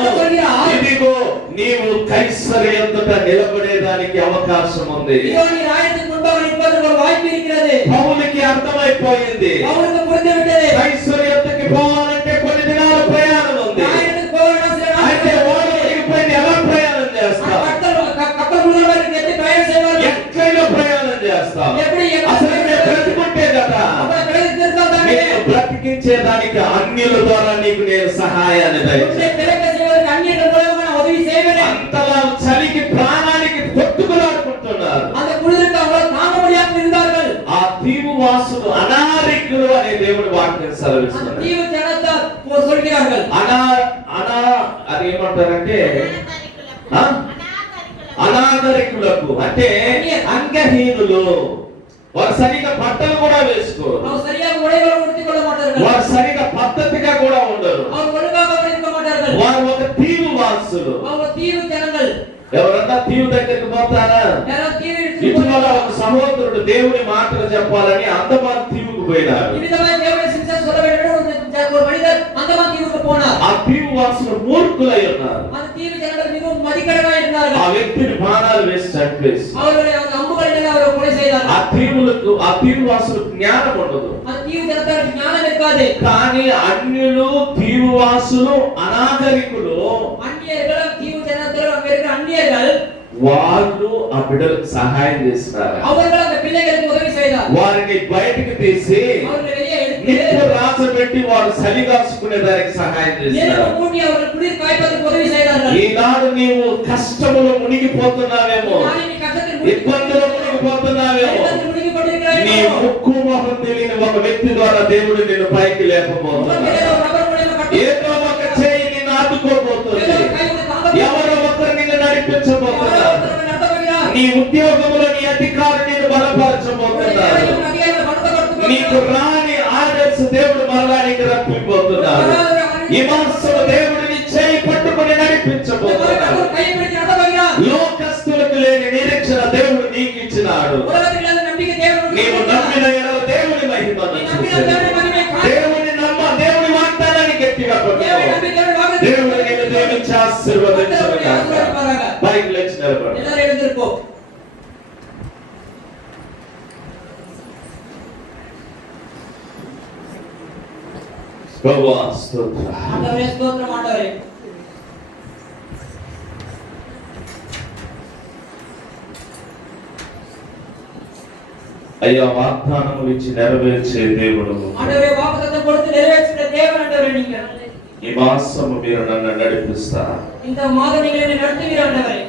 ఇదిగో నీవు కైసరి ఎదుట నిలబడేదానికి అవకాశం ఉంది. இதோ நீர் ஆயிரத்துக்கு முன்பாக நிற்பதற்கு ஒரு வாய்ப்பு இருக்கிறது. పౌలుకి అర్థమైపోయింది, அவருக்கு புரிந்துவிட்டது. కైసరి ఎద్దుకి పోవాలంటే కొన్ని దినాల ప్రయాణం ఉంది. ஆயிரத்துக்கு போகணும் சில అయితే நாட்கள். ఓడ మునిగిపోయింది, ఎలా ప్రయాణం చేస్తావు? கப்பல் முழுவதும் எத்தி பயணம் செய்வார்கள். ఎక్కడో ప్రయాణం చేస్తావు. எப்படி అసలు నేను బ్రతుకుంటే కదా அப்ப கிடைத்திருந்தால் தானே నేను బ్రతికించేదానికి అన్యుల ద్వారా నీకు నేను సహాయాన్ని உன்னை దయచేస్తాను. பிழைக்க செய்வதற்கு அந்நியர்கள் மூலமாக நான் உதவி செய்வேன். అంతలా చలికి ప్రాణానికి కొట్టుకులాడుకుంటున్నారు. அந்த குளிருக்கு அவர்கள் தாங்க முடியாமல் இருந்தார்கள். ఆ దీవు వాసులు అనారికులు అనే దేవుడి వాక్యం அந்த సెలవిస్తున్నారు. தீவு ஜனத்தார் சொல்கிறார்கள். అది ఏమంటారంటే అనాథరికులకు, ఆ? అనాథరికులకు, అనాగరికులకు అంటే అంగహీనులు. వారు సరిగా బట్టలు కూడా వేసుకోరు, அவர் சரியாக உடைகளை உடுத்திக் கொள்ள மாட்டார்கள். వారు సరిగా పద్ధతిగా కూడా ఉండరు. அவர் ஒழுங்காக இருக்க மாட்டார்கள். వారు ఒక దీవు వాసులు. அவங்க தீவு ஜனங்கள். ఎవరన్నా దీవు దగ్గరికి పోతారా? யாரோ தீவு ఇటీవల ఒక సహోదరుడు దేవుని మాటలు చెప్పాలని అండమాన్ దీవుకు పోయినాడు. இவ்விதமாக தேவனுடைய சிங்கம் சொல்ல வேண்டும் ஒரு மனிதர் அந்தமான் தீவுக்கு போனார். ఆ దీవు వాసులు మూర్ఖులై ఉన్నారు. அந்த தீவு ஜனங்கள் மிகவும் மதிக்கடனாக ఆ இருந்தார்கள். వ్యక్తిని బాణాలు వేసి చంపేసి, அவர்களை அந்த அம்புகளில் அவரை கொலை செய்தார்கள். ఆ దీవు వాసులకు జ్ఞానం ఉండదు. அந்த தீவு ஜனத்தாருக்கு ஞானம் இருக்காது. కానీ అన్యులు, దీవు వాసులు, అనాగరికులు அந்நியர்களும் தீவு ஜனத்தாரும் వాళ్ళు ఆ బిడ్డలకు సహాయం చేస్తారు. அவர்கள் அந்த பிள்ளைகளுக்கு உதவி செய்தார். వారిని బయటికి తీసి அவர்களை வெளியே எடுத்து నిప్పు రాసబెట్టి వారు చలిగాసుకునే దానికి సహాయం చేస్తారు. நெருப்பு மூட்டி அவர்கள் குளிர் காய்ப்பதற்கு உதவி செய்தார்கள். ఈనాడు నీవు కష్టములో మునిగిపోతున్నావేమో, நாளை கஷ்டத்தில் ఇబ్బందులు మునిగిపోతున్నావేమో, முழுகி கொண்டிருக்கிறாய். నీ ముక్కు మొహం తెలియని ఒక వ్యక్తి ద్వారా దేవుడు నిన్ను పైకి లేపబోతున్నాడు. ఏదో ఒక చేయి నిన్ను ఆదుకోబోతుంది. ఎవరో ఒకరు నిన్ను నడిపించబోతున్నారు. నీ ఉద్యోగంలో నీ అధికారులు నిన్ను బలపరచబోతున్నారు. నీకు రాని ఆర్డర్స్ దేవుడు మరలా నీకు రప్పిపోతున్నాడు. ఈ మాసము దేవుడు నీ చేయి పట్టుకొని నడిపించబోతున్నాడు. లోకస్తులకు లేని నిరీక్షణ దేవుడు నీకు ఇచ్చినాడు. నీవు నమ్మిన ఎడల దేవుని మహిమను చూసేది. దేవుని నమ్మ, దేవుని వాగ్దానాన్ని గట్టిగా పట్టుకో. దేవుడు నిన్ను దీవించి ఆశీర్వదించును గాక. బైక్ లేచి నిలబడు. எல்லாரும் எழுந்திருப்போம். ప్రభువా స్తోత్రం. ஆண்டவரே ஸ்தோத்திரம் ஆண்டவரே. అయ్యా వాగ్దానములు ఇచ్చి నెరవేర్చే దేవుడు. ஆண்டவரே வாக்குத்தத்தம் கொடுத்து நிறைவேற்றின தேவன் ஆண்டவரே நீங்க. ఈ మాసము మీరు నన్ను నడిపిస్తారు. இந்த மாதம் நீங்கள் என்னை நடத்துவீர் ஆண்டவரே.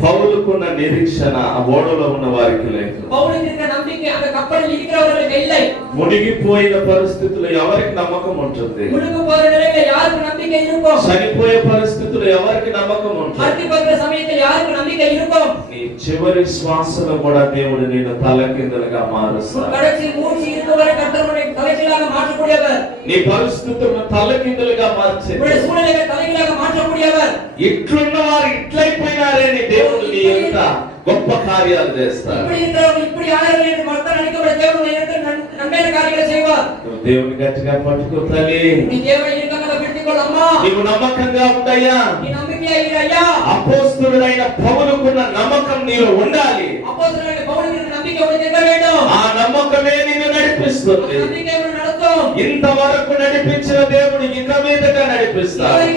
పౌలుకున్న నిరీక్షణ ఆ ఓడలో ఉన్న వారికి లేదు. பவுலுக்கு இருக்கிற நம்பிக்கை அந்த கப்பலில் இருக்கிறவர்களுக்கு இல்லை. మునిగిపోయిన పరిస్థితుల్లో ఎవరికి నమ్మకం ఉంటుంది? முழுகு போற நிலையில யாருக்கு நம்பிக்கை இருக்கும்? చనిపోయే పరిస్థితుల్లో ఎవరికి నమ్మకం ఉంటుంది? மரித்து போகிற சமயத்தில் யாருக்கு நம்பிக்கை இருக்கும்? నీ చివరి శ్వాసలో కూడా దేవుడు నిన్ను తలకిందులుగా మారుస్తాడు. கடைசி மூச்சு இருக்கும் வரை கர்த்தர் உன்னை தலைகீழாக மாற்றக்கூடியவர். నీ పరిస్థితులను తలకిందులుగా మార్చే உன்னுடைய சூழ்நிலைகளை தலைகீழாக மாற்றக்கூடியவர். ఇట్లున్న వారు ఇట్లయిపోయినారే నీ దేవుడు నీ ఎంత గొప్ప కార్యాలు చేస్తాడు. இப்படி இருக்கிறவங்க இப்படி ஆயிரம் என்று மக்கள் நினைக்கிற தேவன் உனக்கு நன்மையான காரியங்களை செய்வார். నువ్వు దేవుని గట్టిగా పట్టుకో తల్లి. నీ దేవుని ఇరుకంగా పెట్టుకోవాలి అమ్మా. నీవు నమ్మకంగా ఉండయ్యా. నీ నమ్మకయ్యా ఇరయ్యా. అపోస్తలుడైన పౌలుకున్న నమ్మకం నీలో ఉండాలి. అపోస్తలుడైన పౌలుకి నమ్మకం ఉంటే வேண்டும். ఆ నమ్మకమే నిన్ను నడిపిస్తుంది. నమ్మకం నడుస్తుంది. ఇంతవరకు నడిపించిన దేవుడు ఇక మీదట నడిపిస్తాడు.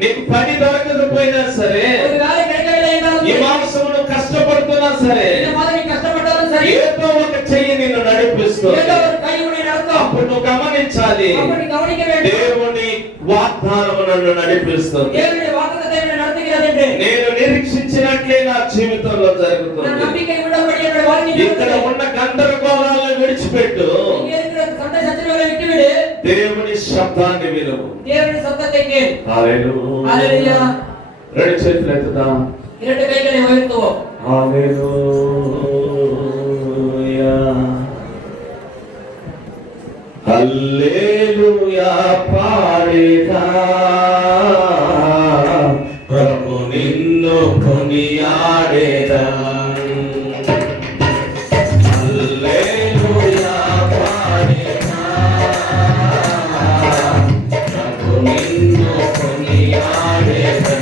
నీకు పని దొరకకపోయినా సరే, ఈ మాసమును కష్టపడుతున్నా సరే, ఏదో ఒక చెయ్యి నిన్ను నడిపిస్తుంది. అప్పుడు నువ్వు గమనించాలి, దేవుని వాగ్దానము నన్ను నడిపిస్తుంది. నేను నిరీక్షించినట్లే నా జీవితంలో జరుగుతుంది. ఇక్కడ ఉన్న గందరగోళాలను విడిచిపెట్టు, దేవుని శబ్దాన్ని వినుము. హల్లెలూయా. రెండు చేతులు ఎత్తుదాం. இரண்டு கைகளை உயர்த்துவோம். హల్లెలూయా. హల్లెలూయా పాడేదా, ప్రభు నిన్ను కొనియాడేదా. హల్లెలూయా పాడేదా, ప్రభు నిన్ను కొనియాడేదా.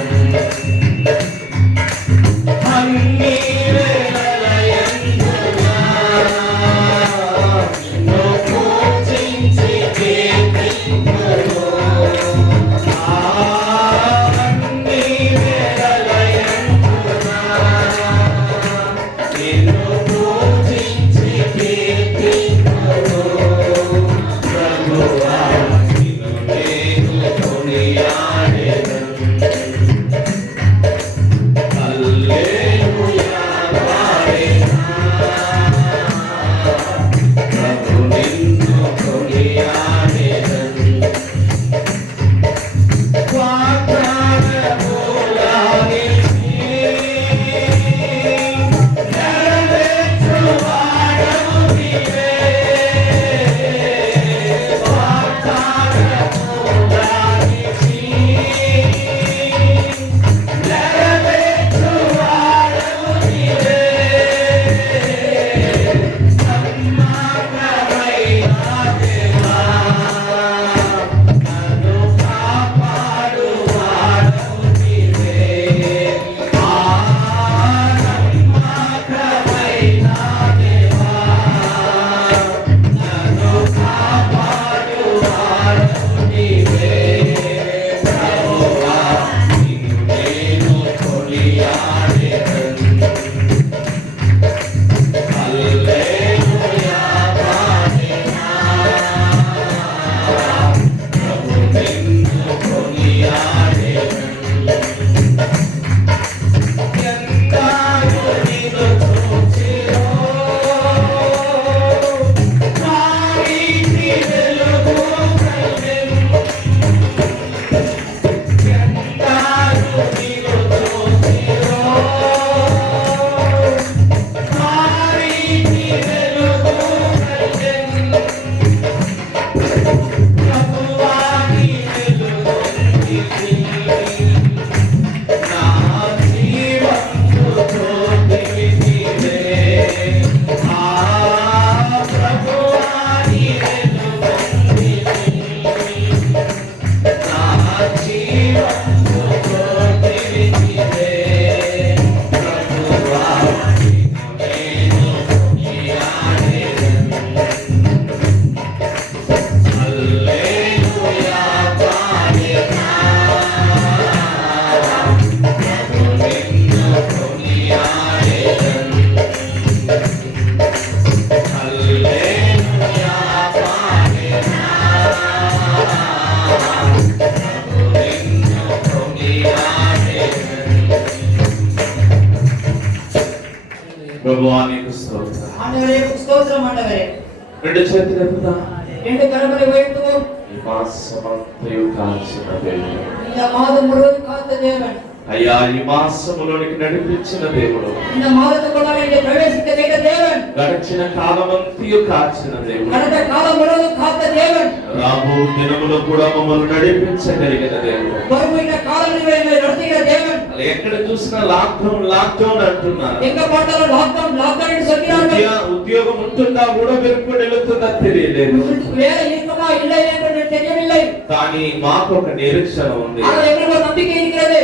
தேவனுக்கு ஸ்தோத்திரம் ஆண்டவரே. రెండు చేతులు ఎత్తుదా. ரெண்டு கரங்களை உயர்த்துவோம். ఈ మాసమంతయు కాచిన దేవుడు, இந்த மாதம் முழுவதும் காத்த தேவன், అయ్యా ఈ మాసములోనికి నడిపించిన దేవుడు, இந்த மாதத்துக்குள்ளாக இங்கே பிரவேசிக்க செய்த தேவன், గడిచిన కాలమంతయు కాచిన దేవుడు, கடந்த காலம் முழுவதும் காத்த தேவன், రాబో దినములో కూడా మమ్మల్ని నడిపించగలిగిన దేవుడు. வருகிற காலங்களில் எங்களை நடத்துகிற தேவன். అలా ఎక్కడ చూసినా లాక్డౌన్ లాక్డౌన్ అంటున్నారు. எங்க பார்த்தாலும் லாக்டவுன் லாக்டவுன் என்று சொல்கிறார்கள். ఉద్యోగం ఉంటుందా కూడా వెనుకొని వెళుతుందా తెలియలేదు. வேலை இருக்குமா இல்லை என்று தெரியவில்லை. కానీ మాకు ఒక నిరీక్షణ ఉంది. ஆனால் எங்களுக்கு ஒரு நம்பிக்கை இருக்கிறது.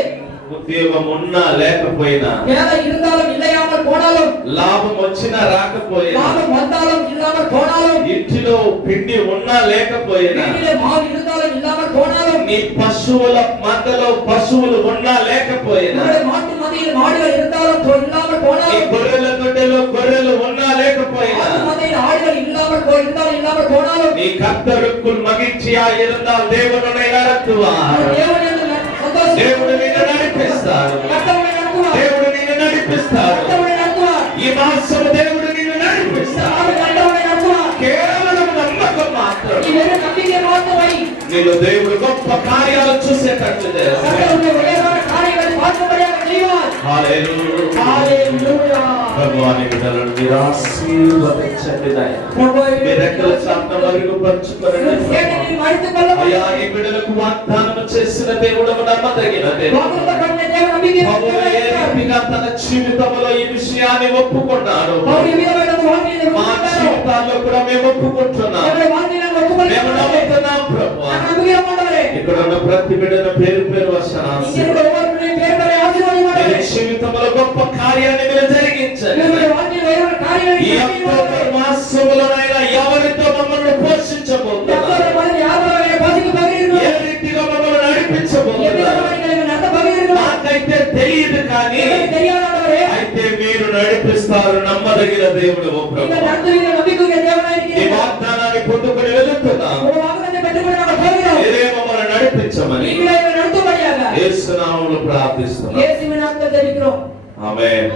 ఉద్యోగం ఉన్నా లేకపోయినా, வேலை இருந்தாலும் இல்லையாமல் போனாலும், లాభం వచ్చినా రాకపోయినా, லாபம் வந்தாலும் இல்லாமல் போனாலும், ఇంటిలో పిండి ఉన్నా లేకపోయినా, வீட்டிலே மாவு இருந்தாலும் இல்லாமல் போனாலும், నీ పశువుల మందలో పశువులు ఉన్నా లేకపోయినా, உங்களுடைய மாட்டு மந்தையில் மாடுகள் இருந்தாலும் இல்லாமல் నీ போனாலும், గొర్రెల దొడ్డిలో గొర్రెలు ఉన్నా లేకపోయినా, மாட்டு மந்தையில் ஆடுகள் இருந்தாலும் இல்லாமல் போனாலும், நீ கர்த்தருக்குள் மகிழ்ச்சியா இருந்தால் தேவன் உன்னை நடத்துவார். தேவன் என்று சந்தோஷம், దేవుడు నిన్ను నడిపిస్తాడు. கர்த்தர் உன்னை நடத்துவார், దేవుడు నిన్ను నడిపిస్తాడు. கர்த்தர் உன்னை நடத்துவார், ఈ మాసము దేవుడు నిన్ను నడిపిస్తాడు. கர்த்தர் உன்னை நடத்துவார். కేవలం నమ్మకం మాత్రం நீ வெறும் நம்பிக்கை மாத்திரம் வை. నీలో దేవుడు గొప్ప కార్యాలు చూసేటట్లు చేస్తాడు. கர்த்தர் உன்னை உயர்வான காரியங்களை பார்க்கும்படியாக செய்வார். హల్లెలూయా. హల్లెలూయా. భగవాని బిడ్డలను మీరు ఆశీర్వదించండి నాయనా. మీ రెక్కల చాటున మరుగుపరుచుకోనండి. சேனையை மறைத்துக் கொள்ள అయ్యా ఈ బిడ్డలకు వాగ్దానం చేసిన దేవుడు నమ్మదగిన దేవుడు. వాగ్దానం பண்ணின தேவன் நம்பிக்கை పౌలు ఏ రీతిగా తన జీవితంలో ఈ విషయాన్ని ఒప్పుకున్నాడు, அவர் எவ்விதమైన வாழ்க்கையை మా జీవితాల్లో కూడా మేము ఒప్పుకుంటున్నాం. நம்முடைய வாழ்க்கையை మేము ஒப்புக்கொள்கிறோம். నమ్ముతున్నాం ప్రభువా. நான் நம்புகிறோம் ஆண்டவரே. ఇక్కడ ఉన్న ప్రతి బిడ్డను పేరు పేరు వచనాలు இங்கே இருக்கிற ஒவ்வொருவரையும் பேர் பேரை ஆசீர்வதியும் మీ ஆண்டவரே. జీవితంలో గొప్ప కార్యాన్ని మీరు జరిగించండి. நம்முடைய வாழ்க்கையில் வேறொரு காரியங்களை ఈ అక్టోబర్ మాసములోనైనా ఎవరితో మమ్మల్ని పోషించబోతున్నారు, ఏ రీతిగా మమ్మల్ని నడిపించబోతున్నారు నాకైతే తెలియదు, కానీ అయితే మీరు నడిపిస్తారు. నమ్మదగిన దేవుడు ఓ ప్రభువా. ఈ వాగ్దానాన్ని పొందుకొని వెళుతున్నాం. మీరే మమ్మల్ని నడిపించమని యేసు నామములో ప్రార్థిస్తున్నాం. ఆమేన్.